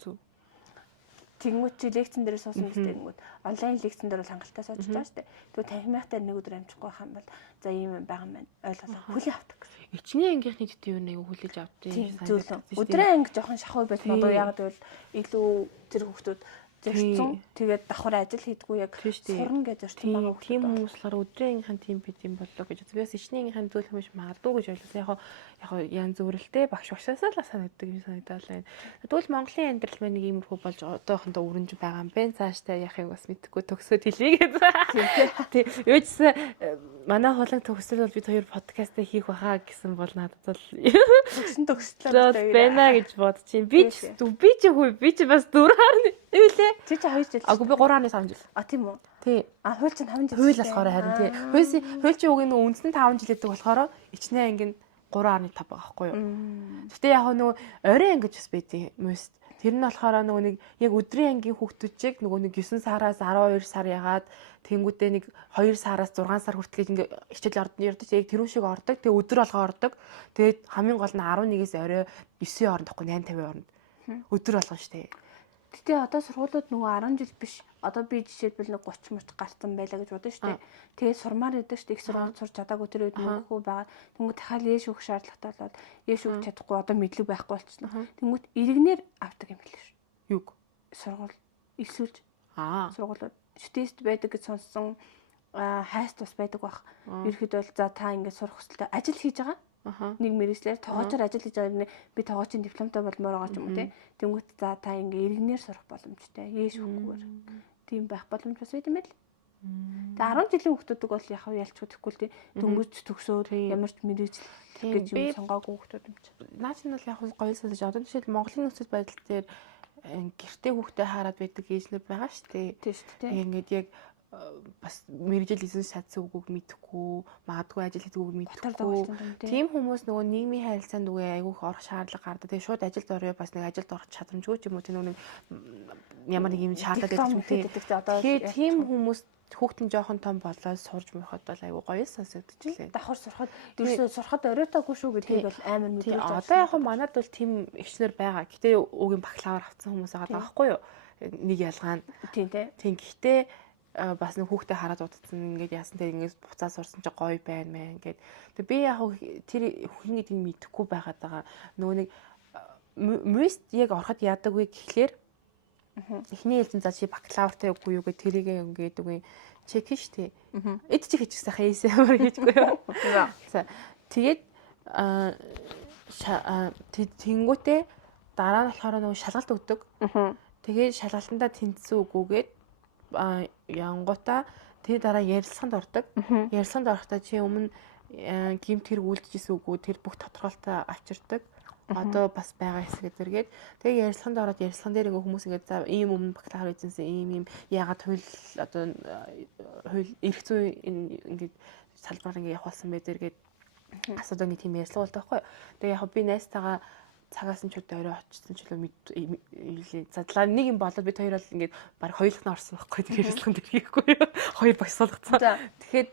Тэнгүүт чи лекцэн дээр суусан гэжтэй тэнгүүт онлайн лекцэн дээр бол хангалттай сууж байгаа шүү дээ. Тэгвэл танхимынхтай нэг өдөр амжихгүй байх юм бол за ийм юм байгаа юм байна. Ойлголоо. Хүлээн авдаг гэсэн. Ичний ангийнхны дэд юу нэг хүлээж авдаг юм санагдав. Өдрийн анги жоохон шахуу байж магадгүй яг гэвэл илүү тэр хүүхдүүд зорьсон. Тэгээд давхар ажил хийдгүү яг сурна гэж зорьсон байгаа хүүхдүүд. Тийм хүмүүс болохоор өдрийн ангийнхын тийм бид юм боллоо гэж. Зүгээс ичний ангийнхын зүйл хүмүүс магадгүй гэж ойлгосон. Яг янз бүрэлтэй багшаасаа л санагддаг юм санагдал байна. Тэгвэл Монголын амьдрал маань нэг иймэрхүү болж одоохондоо өрнж байгаа юм байна. Цаашдаа яхийг бас мэдэхгүй төгсөөд хэлье гэж. Тийм. Юу ч манай хулан төгсөл бол бид хоёр подкаст хийх байхаа гэсэн бол надад бол төгслөө байна гэж бодчих. Би ч бас 4 юу лээ? Чи 2 жил. Агүй би 3.5 жил. Тийм үү? Тий. Хууль чинь 5 жил. Хууль болохоор харин тий. Хууль чинь уг нь үндсэн 5 жил гэдэг болохоор ичнээ анги 3.5 байгаа байхгүй юу? Гэтэ яг нөгөө орой анги гэж бас байдیں۔ Most. Тэр нь болохоор нөгөө нэг яг өдрийн ангийн хүүхдүүдчиг нөгөө нэг 9 сараас 12 сар ягаад тэнгүүдээ нэг 2 сараас 6 сар хүртэл ингээ хичээл ордог яг тэрүүн шиг ордог. Тэгээ өдөр болгоо ордог. Тэгээд хамгийн гол нь 11-ээс орой 9 хооронд тахгүй 8-50 хооронд. Өдөр болгоо штэ. Гэтэ одоо сургуулиуд нөгөө 10 жил биш. Одоо би жишээлбэл нэг 30 мөч гарсан байлаа гэж бодсон шүү дээ. Тэгээд сурмаар идэг шүү дээ. Их сургууль сурч чадаагүй тэр үед мөнгөгүй байгаа. Тэнгүүд дахиад яэш өгөх шаардлагатай болоод яэш өгч чадахгүй одоо мэдлэг байхгүй болчихсон. Тэнгүүд иргэнээр авдаг юм билээ шүү. Юг? Сургууль илсүүлж. Сургуулиуд шүтээст байдаг гэж сонссон. Хайст бас байдаг бах. Ерхэд бол за та ингээд сурах хүсэлтэй ажил хийж байгаа. Нэг мэргэжлэр тоогоочор ажил хийж байгаа би тоогоочийн дипломтой болмоор байгаа ч юм уу те. Тэнгүүт за та ингээ иргэнээр сурах боломжтой. Яэш үгүйгээр. Тийм байх боломж бас байт юм байл. Тэгээ 10 жилийн хүүхдүүд бол яг ялчгүй тэгэхгүй л те. Дөнгөж төгсөөд ямар ч мэргэжил гэж юм сонгоогүй хүүхдүүд юм чи. Наач нь бол яг гоё сонсож одоо жишээл Монголын нөхцөл байдал дээр гэртээ хүүхдээ хараад байдаг ээжнэр байгаа шүү дээ. Тийм шүү дээ. Ингээд яг бас мэрэгжил эзэн шатсан үгүйг мэдэхгүй, магадгүй ажил хийдэг үгүйг мэдэхгүй. Тийм хүмүүс нөгөө нийгмийн харилцаанд үгүй айгүйх орох шаардлага гардаг. Тэгээ шууд ажилд орё бас нэг ажилд орох чадамжгүй ч юм уу тийм нэг ямар нэг юм шаардлага гэдэг юм тийм. Тийм хүмүүс хүүхдэн жоохон том болоод сурж мөхөд бол айгүй гоё сонсогдчихлээ. Давхар сурахад ерөөсөө сурахад оройтоогүй шүү гэдгийг бол амар мэдээж байна. Одоо яг манад бол тийм ихчлэр байгаа. Гэтэ уугийн бакалавр авсан хүмүүс байгаа байхгүй юу? Нэг ялгаа нь. Тийм гэхдээ бас нэг хүүхдээ хараад удацсан ингээд яасан тэр ингээд буцаа сурсан чи гоё байна мэн ингээд. Тэг би яг тэр хин гэдгийг мэдэхгүй байгаад байгаа. Нөгөө нэг мост яг ороход яадаг вэ гэхлээр Эхний ээлжин за чи бакалавртай үгүй юу гэ тэрийгээ ингээд үгүй чек штэ. Эд чи хийчих сайхан ASMR хийчихгүй юу? За тэгээд тэнгүүтээ дараа нь болохоор нөгөө шалгалт өгдөг. Тэгээд шалгалтандаа тэнцсэн үгүйгээд янгуудаа тэр дараа ярилцлаганд ордог. Ярилцлаганд орохдоо чи өмнө гэмт хэрэг үлдчихсэн үгүй тэр бүх тодорхойлолтоо авчирдаг. Одоо бас байгаа хэсэг гэдэргээд тэгээ ярилцлаганд ороод ярилцлаган дээр ингээ хүмүүс ингээ за ийм өмнө бакалавр эзэнсэн ийм яагаад хууль одоо хууль эрх зүйн ингээ салбараар ингээ явуулсан бэ дэргээд асуудаг нэг тийм ярилцлага болдог байхгүй. Тэгээ яг би найзтайгаа цагаас нь ч удаа орой очсон ч үлээ задлаа нэг юм болоод бид хоёр бол ингээд баг хоёулах нь орсон байхгүй тэр ярилцлаганд ирэхгүй юу. Хоёр босоолгцсан. Тэгэхэд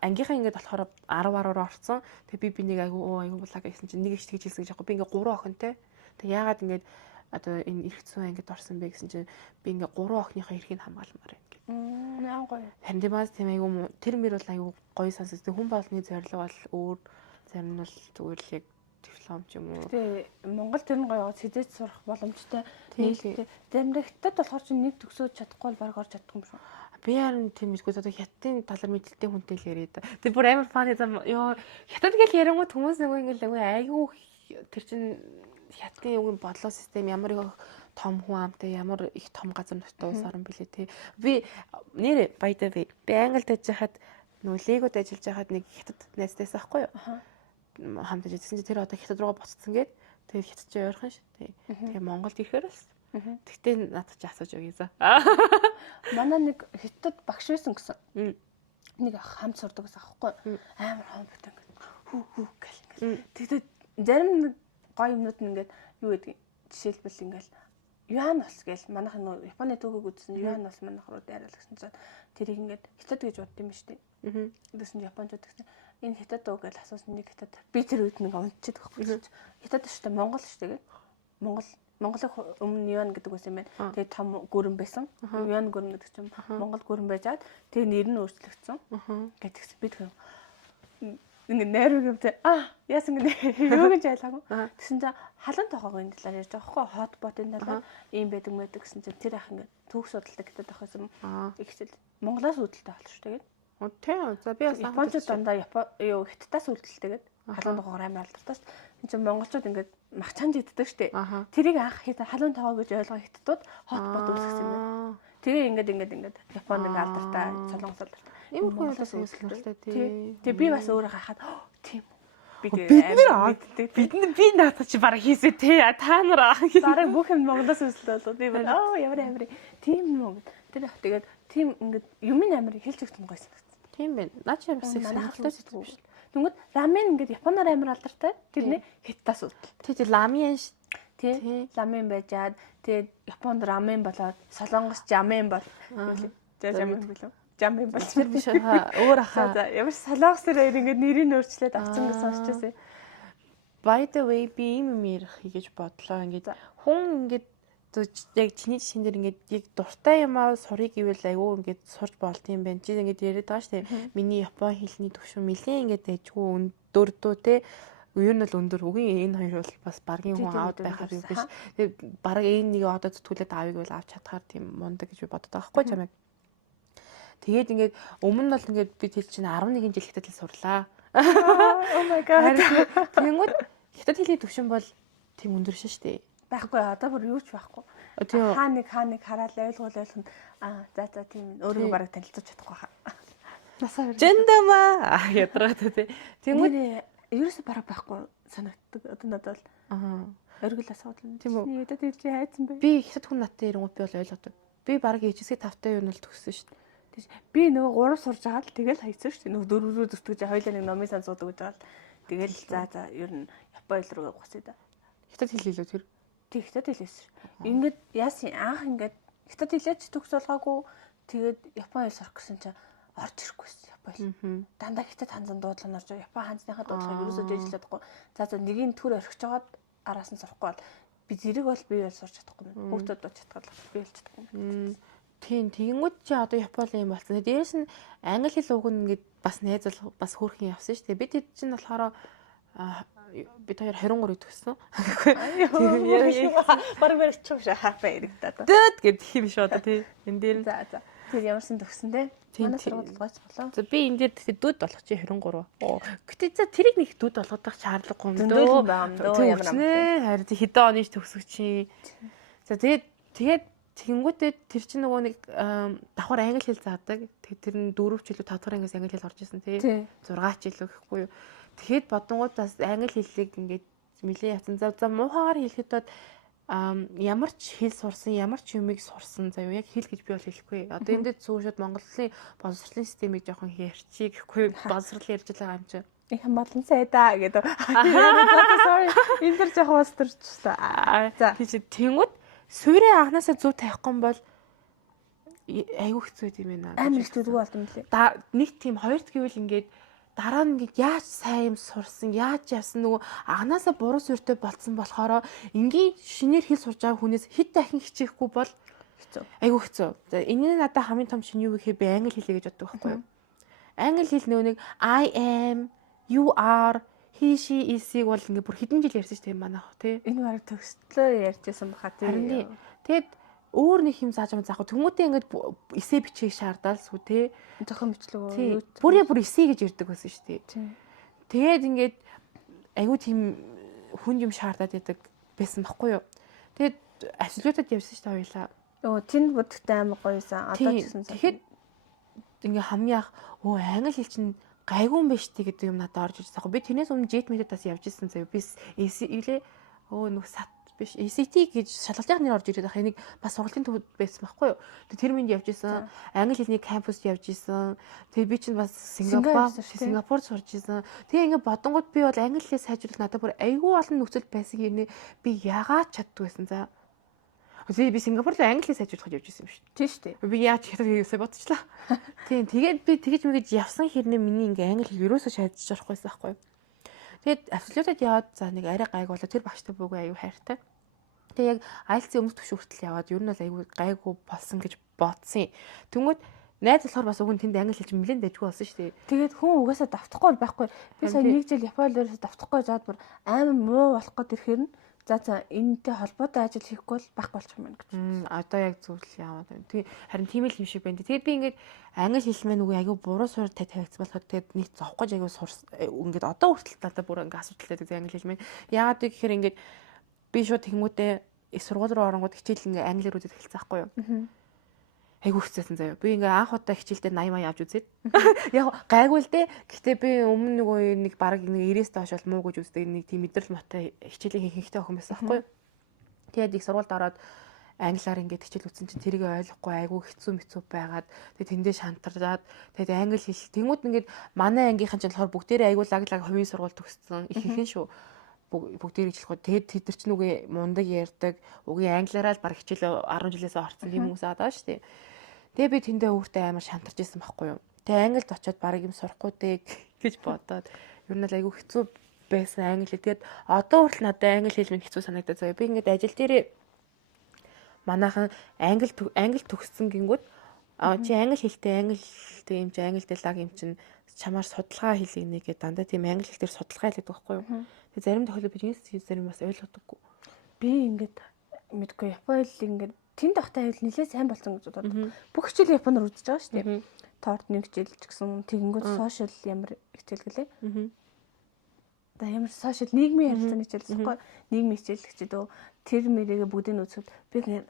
ангийнхаа ингээд болохоор 10 орсон. Тэгээ би нэг айгуу булаа гэсэн чинь нэг их тэгж хэлсэн гэж яг би ингээд 3 охинтой. Тэгээ яагаад ингээд одоо энэ эрх зүйн ангид орсон бэ гэсэн чинь би ингээд 3 охиныхоо эрхийг хамгаалмаар байна гэх. Аа гоё. Харин тийм бас тийм айгуу тэр мөр бол айгуу гоё сонсож. Хүн болгоны зорилго бол өөр, зарим нь бол зүгээр л яг диплом ч юм уу. Тэгээ Монгол тэр нь гоё сэзэж сурах боломжтой. Заримдаа хятад болохоор чи нэг төгсөөж чадахгүй бол баг орж чадахгүй юм шүү. Би харин тийм мэдгүй одоо хятадын талаар мэдлэлтэй хүнтэй л яриа да. Тэр бүр амар фан ёо хятад гэл ярингууд хүмүүс нэг ингээл айгүй тэр чин хятадын юугийн бодлого систем ямар их том хүн амтай ямар их том газар нутгийн улс орн билээ те. Би нэр баядаа би Англид ажиллахад нөгөө легод ажиллаж байхад нэг хятад найзтайс байхгүй юу? Хамт ажилласан чи тэр одоо хятад руугаа буцсан гээд тэгээд хятадч ойрхон шүү. Тэгээ Монголд ирэхээр л. Тэгтээ надад ч асууж өгье за. Манай нэг хятад багш байсан гэсэн. Нэг хамт сурдаг гэсэн аахгүй. Амар хомбот ингээд хүү гэл ингээд. Тэгээд зарим нэг гоё юмнууд нь ингээд юу гэдэг жишээлбэл ингээд юан бас гээл манайх нөө Японы төгөөг үзсэн юан бас манайх руу дайрал гэсэн чинь тэрийг ингээд хятад гэж бодд юм ба штэ. Тэгсэн Японууд гэсэн энэ хятад уу гэж асуусан нэг хятад би тэр үед нэг унтчихдаг байхгүй. Хятад штэ Монгол штэ гээ. Монголын өмнө юан гэдэг үс юм байна. Тэгээ том гүрэн байсан. Юан гүрэн гэдэг чинь Монгол гүрэн байжгаад тэгээ нэр нь өөрчлөгдсөн. Гэтгсэн би тэр ингэ найруу гэвтэй яасан ингэ юу гэж айлаагүй. Тэгсэн чинь халуун тоогоогийн талаар ярьж байгаа хгүй хотботын талаар ийм байдаг мэдэг гэсэн чинь тэр ах ингэ төгс судалдаг гэдэг ах байсан. Ихсэл Монголоос үүдэлтэй болчих шүү тэгээд. Тийм. За би бас Японууд дандаа юу хятадаас үүдэлтэйгээд халуун тоогоор амар алдартай шүү. Энд чинь монголчууд ингэ махчаанд иддэг штэ. Тэрийг анх халуун тоогоо гэж ойлгоо хятадууд хотбот үүсгэсэн юм байна. Тэгээ ингээд Японд ингэ алдартай солонгос алдартай. Ийм хүн болоос үүсэлтэй тий. Тэгээ би бас өөрөө хахад тийм би надад чи бараг хийсэ тий. Та нар бараг бүх юм Монголоос үүсэлтэй болоо. Би бол ямар тийм юм. Тэгээд тийм ингээд юмын амар хэлж өгсөн гоё санагдсан. Тийм байна. Наа чи бас их сонирхолтой зүйл биш. Тэгвэл рамен ингээд Японоор амар алдартай. Тэрний хятадаас үүдэл. Тий ламен ш. Тий ламен байжгаад тэгээд Японд рамен болоод солонгос жамен бол. Жамен билүү? Жамен бол. Тэр биш өөр ахаа. Ямар солонгос тэр ингээд нэрийг өөрчлөөд авсан гэж сонсчихсан. By the way би ийм юм ярих гэж бодлоо. Ингээд хүн ингээд яг чиний жишээн дээр ингээд яг дуртай юмаа сурыг гэвэл айгүй ингээд сурж болд юм байна. Чи ингээд яриад байгаа шүү дээ. Миний Япон хэлний төвшин нэлээд ингээд дэжгүй өндөр дөө те. Ер нь л өндөр. Үгийн энэ хоёр бол бас баргийн хүн аваад байхаар юм биш. Тэгээ бараг энэ нэг одоо зүтгүүлээд авъя гэвэл авч чадхаар тийм мундаг гэж би боддог байхгүй чамайг. Тэгээд ингээд өмнө нь бол ингээд би тэл чинь 11 жил хятад хэл сурлаа. Oh my god. Тэнгүүд хятад хэлний төвшин бол тийм өндөр шүү дээ. Байхгүй одоо бүр юу ч байхгүй. Хаа нэг хараад ойлгуул за тийм өөрөө бараг танилцуулж чадахгүй хаа. Насаа жэндама ядраад тий. Тэнгүүд ерөөсө бараг байхгүй санагддаг. Одоо надад бол оргил асуудал тийм үү. Яда тэр чи хайцсан бай. Би хятад хүн надтай ирэнгүүт би бол ойлгодог. Би бараг HSC 5-тай юу нь л төгссөн шүү дээ. Би нөгөө 3 сурж байгаа л тэгэл хайцсан шүү дээ. Нөгөө 4 рүү зүтгэж хоёулаа нэг номын сан суудаг гэж байгаа л. Тэгэл за ер нь Япон хэл рүү явах гэдэг. Хятад хэл хэлөө тэр. Тэг хятад хэлээс. Ингээд яасан анх ингээд хятад хэлээч төгс болгоогүй. Тэгээд Япон хэл сурах гэсэн чинь орж ирэхгүйсэн Япон хэл. Дандаа хятад ханзан дуудлага орж Япон ханзныхаа дуудлагыг ерөөсөө дээжлэдэггүй. За нэгin төр орхиж жагаад араас нь сурахгүй бол би зэрэг бол би бол сурч чадахгүй юм. Хүүхдүүд бол чадхад би хэлж чадахгүй. Тийм тэгэнгүүт чи одоо Японы юм болсон. Дээрээс нь англи хэл уг нь ингээд бас найзал бас хөөрхөн явсан шүү дээ. Бид хэд чинь болохоор бид хоёр 23 төгссөн. Бараг баригч юм шахаа баярагдаад. Дэд гэдэг юм шүү одоо тий. Энд дээр За. Тэр ямарсан төгсөн те. Манай сургууль гоц болоо. За би энэ дээр тэгэхээр дүүд болох чи 23. Гэтэ за тэрийг нэг дүүд болгох шаардлагагүй юм дөө. Зөндөл байгаа юм дөө ямар амт. Харин хэдэн оны төгсөг чи. За тэгээд тэгэнгүүтээ тэр чинь нөгөө нэг давхар англи хэл заадаг. Тэр нь 4 жилүү 5 дахь ангиас англи хэл орж исэн тий. 6 жилүү гэхгүй юу. Тэгэхэд бодонгуудаас англи хэллийг ингээд нэлээд ятсан. За муухагаар хэлэхэд ямар ч хэл сурсан, ямар ч юмыг сурсан заяа яг хэл гэж би бол хэлэхгүй. Одоо энэ дэд сүүшүүд Монголын боловсролын системийг жоохон ярьчих гэхгүй боловсрол ярьж байгаа юм чинь. Их хамаалан сайдаа гэдэг. Sorry. Энэ дэр жоохон устэрч та. За тэнгууд суурийн анханасаа зөв тавихгүй бол айгүй хэцүү юм байна. Амар хэцүү болд юм лээ. Нэг тийм хоёрт гэвэл ингээд дараа нь ингээд яаж сайн юм сурсан, яаж яасан нөгөө анханасаа буруу суурьтай болцсон болохоор ингээд шинээр хэл сурж байгаа хүнээс хэд дахин хичээхгүй бол хэцүү. Айгүй хэцүү. За энэ надад хамгийн том шинэ юу гэхээр би англи хэлээ гэж боддог байхгүй юу? Англи хэл нөгөө нэг I am, you are, he, she, is-ийг бол ингээд бүр хэдэн жил ярьсан шүү дээ манайх тий. Энэ бараг төгслөө ярьжсэн баха тий. Тэгэд өөр нэг юм зааж байгаа. Тэмүүтээ ингээд эсээ бичээг шаардаад сүү тий. Зохион бичлэг. Бүр эсээ гэж ярьдаг байсан шүү дээ. Тэгээд ингээд айгүй тийм хүн юм шаардаад байдаг байсан байхгүй юу. Тэгээд абсолютад явсан шүү дээ хоёлаа. Тэнд бүдэгтэй амар гоёсан. Одоо ч гэсэн. Тэгэхэд ингээ хамгийн анх англи хэл чинь гайгүй юм биш тий гэдэг юм надад орж ирж байгаа. Би тэрнээс өмнө JET методаас явж ирсэн заяа. Би нэг сат биш ACT гэж шалгалтын нэр орж ирээд байгаа. Энийг бас сургалтын төвд байсан байхгүй юу. Тэр минь явж ирсэн. Англи хэлний кампуст явж ирсэн. Тэгээ би чинь бас Сингапурт сурж ирсэн. Тэгээ ингээ бодонгууд би бол англи хэлээ сайжруулах надад бүр айгүй олон нөхцөл байсан юм. Би яагаад чаддгүй байсан за. Тэгээ би Сингапурт англи хэлээ сайжруулах явж ирсэн юм шүү. Тийм шүү дээ. Би яаж хийхээ бодчихлаа. Тийм тэгээд би тэгэж мэгэж явсан хэрнээ миний ингээ англи хэл ерөөсөө шаардж орохгүй байсан байхгүй юу. Тэгээд абсолютад яваад за нэг арай гайг болоо тэр багштай бүгөө аюу хайртай. Тэгээ яг IELTS-ийн өмнөх түвшин хүртэл яваад ер нь бол аюу гайгүй болсон гэж бодсон. Тэнгүүд найз болохоор бас уг нь тэнд англи хэлж нэлээд дайггүй болсон шүү дээ. Тэгээд хүн угаасаа давтахгүй байхгүй. Би сая нэг жил Японд давтахгүй заад бүр амар муу болох гээд ирэхээр нь за энэтэй холбоотой ажил хийхгүй бол байхгүй болчих юм байна гэж. Одоо яг зөвлөл яваад байна. Тэг харин тийм л юм шиг байна. Тэгээд би ингээд англи хэл мэн үгүй аюу буруу суурьтай тавигдсан болохоор тэгээд нэг зовхгүй аюу ингээд одоо хүртэл надад бүр ингээд асуудалтай гэдэг англи хэл мэн. Яагаад гэхээр ингээд би шууд тэгмүүтээ их сургууль руу оронгууд хичээл ингээд англиар үзэж эхэлсэн байхгүй юу? Айгу хэцээсэн заяа. Би ингээ анх удаа хичээлдээ 80 маяг авч үзээд. Яг гайгүй л дээ. Гэхдээ би өмнө нэг баг нэг 90-с доош бол муу гэж үздэг нэг тийм мэдрэл мотой хичээлийг хийх хэрэгтэй охин байсан байхгүй юу? Тэгээд их сургуульд ороод англиар ингээд хичээл үзсэн чинь тэрийг ойлгохгүй айгу хэцүү байгаад тэгээд тэндээ шантараад тэгээд англи хэл тэнгууд ингээд манай ангийнхан ч болохоор бүгдээрээ айгу лаглаг хувийн сургууль төгссөн ихэнх шүү. Бүгдээр ижлэхгүй. Тэгээд тэд нар ч нүгэ мундаг ярьдаг. Угийн англиараа л баг хичээл 10 жилээс орсон юм хүмүүс аа шүү дээ. Тэгээ би тэндээ өөртөө амар шантарч ирсэн байхгүй юу. Тэгээ англид очиод баг юм сурахгүй дээ гэж бодоод ер нь л айгүй хэцүү байсан англи. Тэгээд одоо хүртэл надад англи хэл минь хэцүү санагдаад заяа. Би ингээд ажил дээрээ манайхан англи төгссөн гингүүд чи англи хэлтэй юм чи англи дэлаг юм чин чамаар судалгаа хийлгэх нэгээ дандаа тийм англи хэл дээр судалгаа хийлгэх байхгүй юу. Тэгээ зарим тохиолдолд би энэ зарим бас ойлгодоггүй. Би ингээд мэдгүй Японд ингээд тэнд ахтай хэл нэлээд сайн болсон гэж бодоод. Бүх хичээл Японоор үзэж байгаа шүү дээ. Торт нэг хичээл ч гэсэн тэгэнгүүт сошиал ямар хичээл гэлээ. За ямар сошиал нийгмийн ярилцааны хичээл гэхгүй. Нийгмийн хичээл гэчээд тэр мэрийгээ бүгдийг үзэхэд би ингээд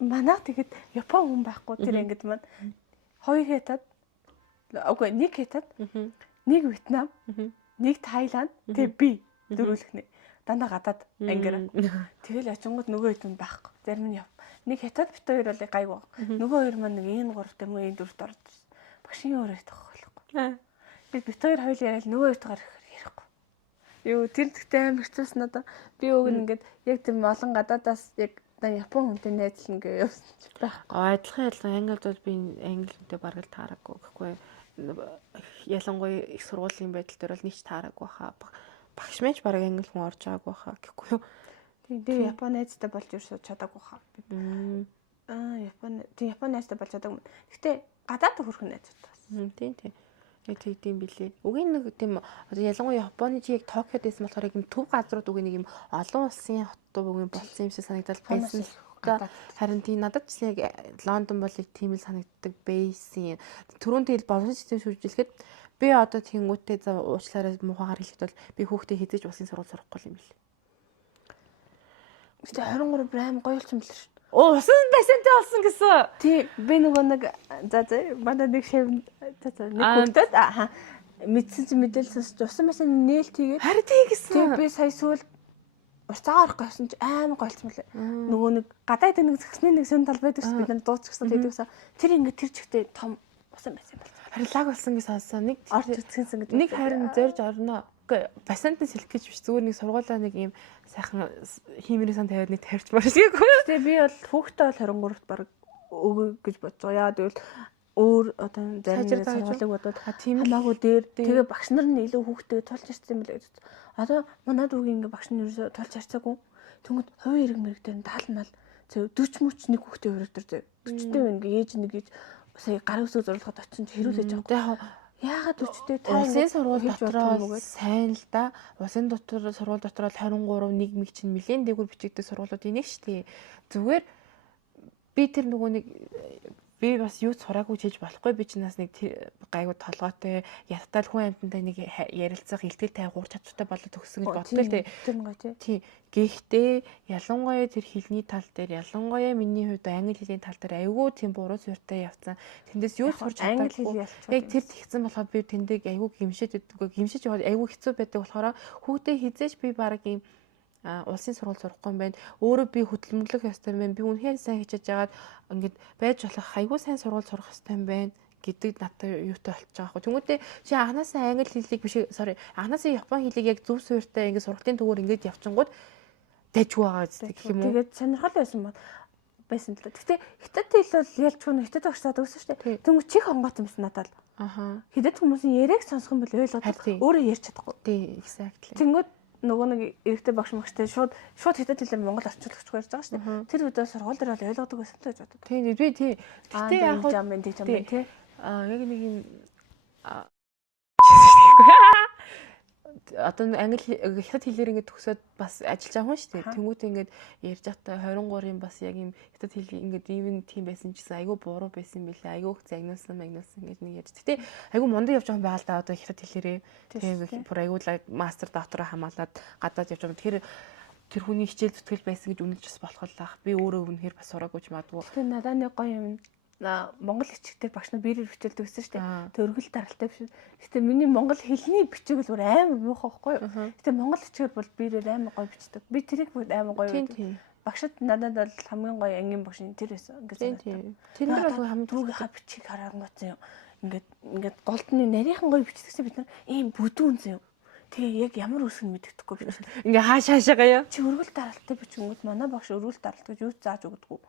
манайх тэгэхэд Япон хүн байхгүй тэр ингээд маань хоёр хятад үгүй нэг хятад нэг Вьетнам нэг Тайланд тэгээ би дөрөвлөхнэ. Дандаа гадаад ангиара. Тэгэл очингууд нөгөө хэд юм байхгүй. Зарим нь нэг хятад бит хоёр бол гайгүй. Нөгөө хоёр маань нэг энэ гуравт юм уу энэ дөрөвт орж. Багшийн өөр их тохиолохгүй. Би бит хоёр хоёул яриад нөгөө хоёртойгоор ярихгүй. Юу тэр тэгтээ амар хэцүүс надаа. Би өг нь ингээд яг тийм олон гадаадаас яг Япон хүнтэй найзлна гэж явсан ч байхгүй. Адилхан англид бол би англи хүнтэй бараг л таараагүй гэхгүй. Ялангуяа их сургуулийн байдал дээр бол нэг ч таараагүй хаа. Багш мэж бараг англи хүн орж байгаагүй хаа гэхгүй юу. Тэгээ Япон найзтай болж ирсэж чадаагүй хаа. Япон найзтай болж чадаагүй. Гэтэ гадаад хөрхөн найзтай бас. Тийм. тийм билээ. Угийн нэг тийм ялангуяа Японы чи яг Токиод байсан болохоор яг юм төв газрууд угийн нэг юм олон улсын хотууд угийн болсон юм шиг санагдал байсан. Харин тийм надад ч яг Лондон бол яг тийм л санагддаг бейсийн. Түрүүн тэгэл боловсон систем шүржүүлэхэд би одоо тэнгуүтээ за уучлаарай муухайгаар хэлэхэд бол би хүүхдээ хэзээ ч улсын сургууль сурахгүй юм бэл. Гэтэ 23 брэм гоё юм л шүү. Оо усан байсантай болсон гэсэн. Тий би нөгөө нэг за манай нэг шив за нэг хүүхдэд мэдсэн чи мэдээлэл сонсч усан байсан нээлт хийгээд харин тий гэсэн. Тий би сая сүүл уцаагаар орох гэсэн чи амар гойлцсон мөлий. Нөгөө нэг гадаа идэг нэг згсний нэг сөн тал байдаг шүү. Бид нар дууч гэсэн тэдгсэн. Тэр ингээд тэр чигтээ том усан байсан юм байна. Харин лаг болсон гэж сонссон. Нэг орж үзсэн гэдэг. Нэг харин зорж орно. Басантаас хэлэх гэж биш зүгээр нэг сургуулаа нэг юм сайхан хиймэрийн сан тавиад нэг тавьж марсгийгүй. Тэгээ би бол хүүхдээ бол 23-т баг өгөө гэж бодож байгаа. Яа тэгвэл өөр одоо зарим нэг сургуулийг бодоод хамаагүй дээр тэгээ багш нар нь илүү хүүхдээ тулж ирсэн юм билээ гэж. Одоо манад үгийн ингээ багш нь ерөөсө тулж харцаагүй. Тэнгүүд хувийн хэрэг мэрэг дээр даалмал 40 мөч нэг хүүхдээ өрөөд төр 40-тэй ингээ ээж нэг гэж сая гар өсөө зурлахад очсон чи хэрүүлээж байгаа. Яагаад өчтөө та улсын сургууль дотроо сайн л да. Улсын сургууль дотроо 23 нэг мэг чинь нэлээд дээгүүр бичигдэх сургуулиуд энийг шүү дээ. Зүгээр би тэр нөгөө нэг би бас юу сураагүй хийж болохгүй би чинь бас нэг гайгүй толгойтой яттай хүн амьтантай нэг ярилцах илтгэл тавих ур чадвартай болоод төгссөн гэж боддог л дээ. Тий. Гэхдээ ялангуяа тэр хэлний тал дээр ялангуяа миний хувьд англи хэлний тал дээр айгүй тийм буруу суурьтай явцсан. Тэндээс юу сурч чадаагүй. Яг тэр тэгсэн болохоор би тэндээ айгүй гимшээд өгдөггүй. Гимшиж яваад айгүй хэцүү байдаг болохоор хүүхдээ хизээч би баг юм улсын сургууль сурахгүй юм байна. Өөрөө би хөдөлмөрлөх ёстой юм байна. Би үнэхээр сайн хичээж яагаад ингээд байж болох айгүй сайн сургууль сурах ёстой юм байна гэдэг надад юутай болчих байгаа хгүй. Тэнгүүтээ чи анханасаа англи хэлийг биш анханасаа япон хэлийг яг зөв суурьтай ингээд сургалтын төгөөр ингээд явчингууд дайжгүй байгаа гэх юм уу. Тэгээд сонирхол байсан л. Гэтэ хятад хэл бол ялчгүй нь хятад багшаа төгсөн шүү дээ. Тэнгүү чих хонгоц юмсан надад. Хятад хүмүүсийн яриаг сонсох юм бол ойлгоод өөрөө ярьж чадахгүй. Тий, exactly. Тэнгүүд нөгөө нэг эрэгтэй багш магчтай шууд хятад хэлээр Монгол орчуулагчгүй ярьж байгаа шүү дээ. Тэр үедээ сургууль дээр бол ойлгодог байсан л гэж боддог. Тий, би тий. Гэтэ яг жам тий. Яг нэг юм одоо англи хятад хэлээр ингээд төгсөөд бас ажиллаж байгаа хүн шүү дээ. Тэнгүүт ингээд ярьж байхдаа 23-ын бас яг юм хятад хэл ингээд even тийм байсан ч гэсэн айгүй буруу байсан юм билээ. Айгүй их загнуулсан ингээд нэг ярьж. Гэтэ айгүй мундаг явж байгаа юм байна л да одоо хятад хэлээрээ. Тийм бүр айгүй мастер доктороо хамгаалаад гадаад явж байгаа. Тэр хүний хичээл зүтгэл байсан гэж үнэлж бас болох л ах. Би өөрөө үнэхээр бас сураагүй ч магадгүй. Гэтэ надад нэг гоё юм. Монгол хичээлээр багш нар биерээр хичээлдэг гэсэн шүү дээ. Тэ өргөл даралтай биш. Гэтэ миний монгол хэлний бичиг бол амар муухай байхгүй юу? Гэтэ монгол хичээл бол биерээр амар гоё бичдэг. Би тэрийг бүр амар гоё байдаг. Багшд надад бол хамгийн гоё ангийн багш нь тэр байсан. Тэр нар бол хамгийн түрүүгийнхаа бичиг харангуйсан юм. Ингээд голдны нарийнхан гоё бичдэгсэн бид нар ийм бүдүүн зөө. Тэгээ яг ямар үсгэн мэддэхгүй биш. Ингээ хаашаага яа. Чи өргөл даралтай бичингүүд манай багш өргөл даралт гэж юу зааж өгдөггүй.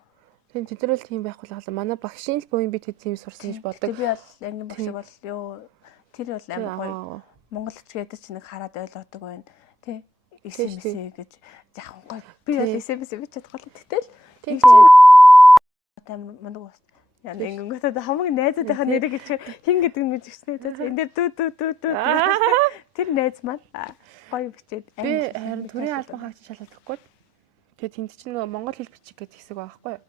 Тийм тэд нар л тийм байхгүй л хаалаа. Манай багшийн л буйн би тийм сурсан гэж боддог. Би бол ангийн багш бол ёо тэр бол амар гоё. Монгол хичээдэг чи нэг хараад ойлгодог байна. Тэ эсэмсээ гэж яхан гоё. Би бол эсэмсээ бич чадахгүй л тэгтэл тийм амар мундаг бас. Яа нэнгөтөд хамгийн найзуудынхаа нэрийг чи хин гэдэг нь мэдчихсэн. Энд дээр дүү. Тэр найз маань гоё бичээд би харин төрийн албан хаагч шалгахгүй. Тэгээд тэнд чинь нөгөө монгол хэл бичих гэдэг хэсэг байгаа байхгүй юу?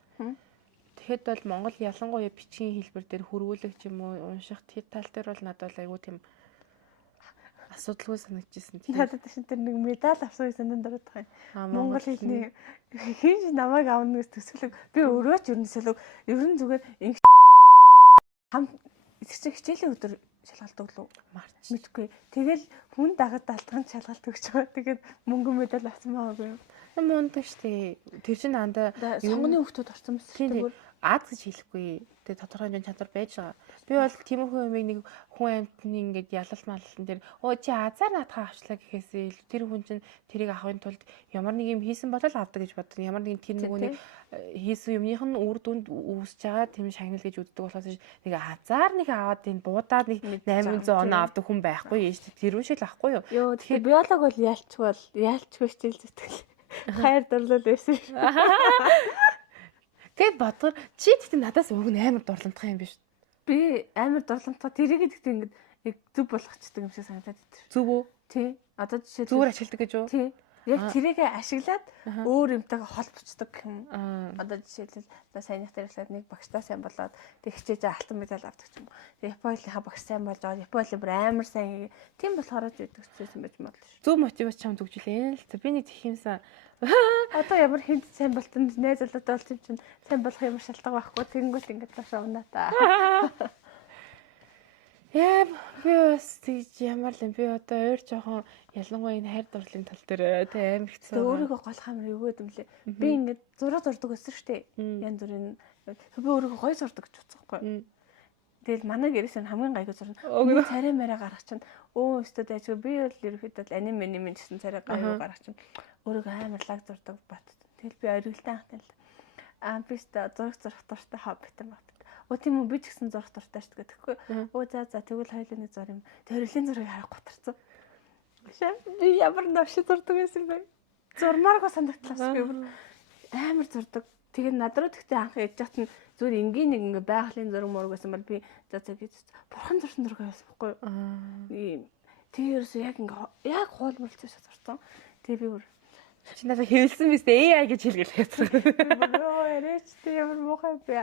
Тэгэхэд бол монгол ялангуяа бичгийн хэлбэр дээр хөрвүүлэх юм уу унших тэр тал дээр бол надад айгүй тийм асуудалгүй санагдчихсэн. Надад чинь тэр нэг медаль авсан санаанд ороод байгаа юм. Монгол хэлний хинж намайг авна гэж төсөөлөг. Би өөрөө ч ерөнхийдөө ерөн зүгээр хам хичээлийн өдөр шалгалдаг лу марч мэдгүй. Тэгэл хүн дагад далтгаан шалгалт өгч байгаа. Тэгээд мөнгө медаль авсан байгаагүй юу? Мундаг штэ. Тэр чинь андаа сонгоны хүүхдүүд орсон мэт зүгээр Аз гэж хэлэхгүй. Тэгээ тодорхой хэмжээний чадвар байж байгаа. Би бол тиймэрхүү юмыг нэг хүн амьтны ингээд ялал маллан дээр чи азар наадхаа авчлаа гэхээсээ илүү тэр хүн чинь тэрийг авахын тулд ямар нэг юм хийсэн бол авдаг гэж боддог. Ямар нэгэн тэр нөгөөний хийсэн юмных нь үр дүнд үүсэж байгаа тийм шагнал гэж үздэг болохоос нэг азар нэг аваад энэ буудаад нэг 800 оноо авдаг хүн байхгүй юм шүү дээ. Тэр үн шиг л ахгүй юу? Йоо тэгэхээр биолог бол яалчгүй хичээл зүтгэл. Хайр дурлал байсан. Тэгээд бодгор чи тэгтээ надаас уг нь амар дурламтгах юм биш. Би амар дурламтгах тэрийг гэхдээ ингээд яг зүв болгочдөг юм шиг санагдаад байна. Зүв үү? Тий. Одоо жишээ зүгээр ашигладаг гэж үү? Тий. Яг тэрийг ашиглаад өөр юмтайгаа холбочдөг юм. Одоо жишээлбэл одоо саяных дээр хэлээд нэг багштай сайн болоод тэг хичээж алтан медаль авдаг ч юм. Японыхаа багш сайн болж байгаа. Японы бүр амар сайн. Тийм болохоор ч өгдөг гэсэн байж болно шүү. Зөв мотивац чам төгжүүлээ л. Би нэг тэх юмсан. Одоо ямар хүнд сайн болтон найз залуутай болсон юм чинь сайн болох ямар шалтгаан байхгүй. Тэгэнгүүт ингээд ташаа унаа та. Яа би бас тийж ямар л би одоо өөр жоохон ялангуяа энэ хайр дурлалын тал дээр тэ амар хэцүү. Өөрийгөө гол хамар юу гэдэг юм лээ. Би ингээд зураг зурдаг байсан шүү дээ. Янз бүрийн би өөрийгөө гоё зурдаг гэж бодсохгүй. Тэгэл манай гэрээс хамгийн гайгүй зурна. Царай мараа гаргах чинь өстөд ажиг би бол ерөөхдөө анime гэсэн царай гайгүй гаргах чинь өөрийгөө амар лаг зурдаг бат. Тэгэл би ориглтаа хатан л. Би өстө зураг зурах дуртай хоббитай бат. Тийм үү би ч гэсэн зурх дуртай шүү дээ тэгэхгүй. За тэгвэл хоёулаа нэг зур юм. Төрөлийн зургийг харах гутарсан. Би ямар навши зурдаг байсан бэ? Зурмааргүй санагдлаас би амар зурдаг. Тэгээд над руу тэгтээ анх яж хат нь зүгээр энгийн нэг ингээ байгалийн зураг мураг байсан бол би за гэж бурхан зурсан зураг байсан байхгүй юу? Тэгээ ерөөсөө яг хоолморлцоо зурсан. Тэгээ би бүр чи надад хэлсэн биз дээ AI гэж хэлгээл. Йоо эрэж тийм мохоо би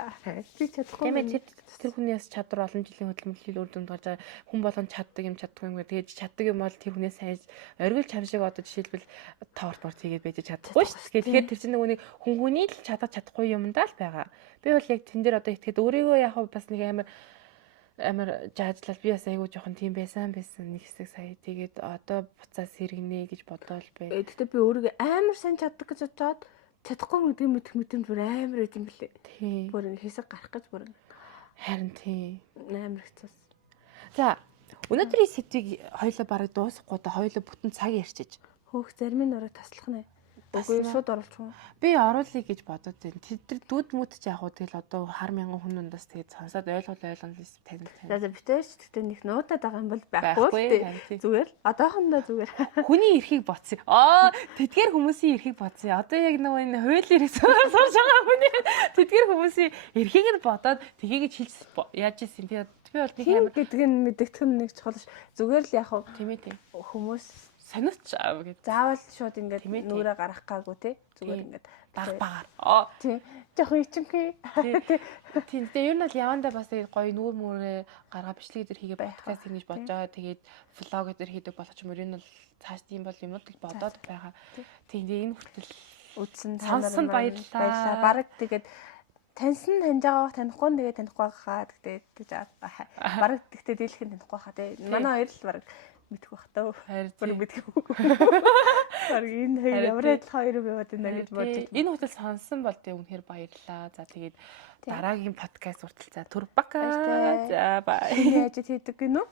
чадахгүй. Гэмээ тэр хүнээс чадвар олон жилийн хөдөлмөрлөл үр дүнд гарч байгаа хүн болгон чаддаг юм чаддаггүй юм. Тэгээд чаддаг юм бол тэр хүнээс сайн оргил чам шиг одоо жишээлбэл тоорт борт хийгээд байж чадахгүй шүү дээ. Тэгэхээр тэр чинь нөгөө нэг хүний л чадаж чадахгүй юмдаа л байгаа. Би бол яг тэн дээр одоо итгэхэд өөрийгөө яг бас нэг амар жаажлал би бас айгүй жоохон тийм байсан нэг хэсэг сая тэгээд одоо буцаас сэргэнэ гэж бодоол бай. Тэгтээ би өөрийгөө амар сайн чаддаг гэж бодоод чадахгүй мэдэмж бүр амар байт юм блэ. Тийм. Бүр хэсэг гарах гэж бүр харин тийм амар хэцүү. За өнөөдрийн сэдвийг хоёлоо бараг дуусахгүй да хоёлоо бүтэн цаг ярьчих. Хөөх зарим нь орой таслах нэ. Үгүй шууд оруулчихгүй. Би оруулъя гэж бодоод байна. Тэр дүүд мүт ч яг уу тэгэл одоо хар мянган хүн дундаас тэгээд сонсоод ойлгоно танил. За битээч тэгтээ нэг нуудаад байгаа юм бол байхгүй. Зүгээр. Одоохондоо зүгээр. Хүний эрхийг бодсон. Тэдгээр хүмүүсийн эрхийг бодсон. Одоо яг нөгөө энэ хуулийн эрхийг сурж байгаа хүний тэдгээр хүмүүсийн эрхийг нь бодоод тгийгэж хэлж яаж ийсэн. Би бол нэг амар гэдэг нь мэдэгдэх нь нэг чухал ш. Зүгээр л яг тийм ээ хүмүүс сониуч аав гэж. Заавал шууд ингээд нүрээ гарах гаагүй те. Зүгээр ингээд багаар. Тийм. Жохон ичимхий. Тийм. Тэгээ ер нь бол явандаа бас гоё нүүр мүрээ гаргаа бичлэг дээр хийгээ подкаст ингэж бодож байгаа. Тэгээд влог дээр хийдэг болох юм. Ер нь бол цааш тийм бол юмуд гэж бодоод байгаа. Тийм. Энэ хүртэл үдсэн сонсон баярлалаа. Бараг тэгээд таньсан таньж байгаа танихгүй тэгээ танихгүй хаа гэдэг гэж бараг тэгтээ дийлхэн танихгүй хаа те. Манай хоёр л бараг мэдэх бах таа. Бүр мэдэх үгүй. Бараг энэ хоёр ямар адилхан хоёр байгаад байна гэж бодож. Энэ хүртэл сонсон бол тэг үнэхээр баярлалаа. За тэгээд дараагийн подкаст хүртэл за түр бака. За бай. Яаж хийдэг гинөө?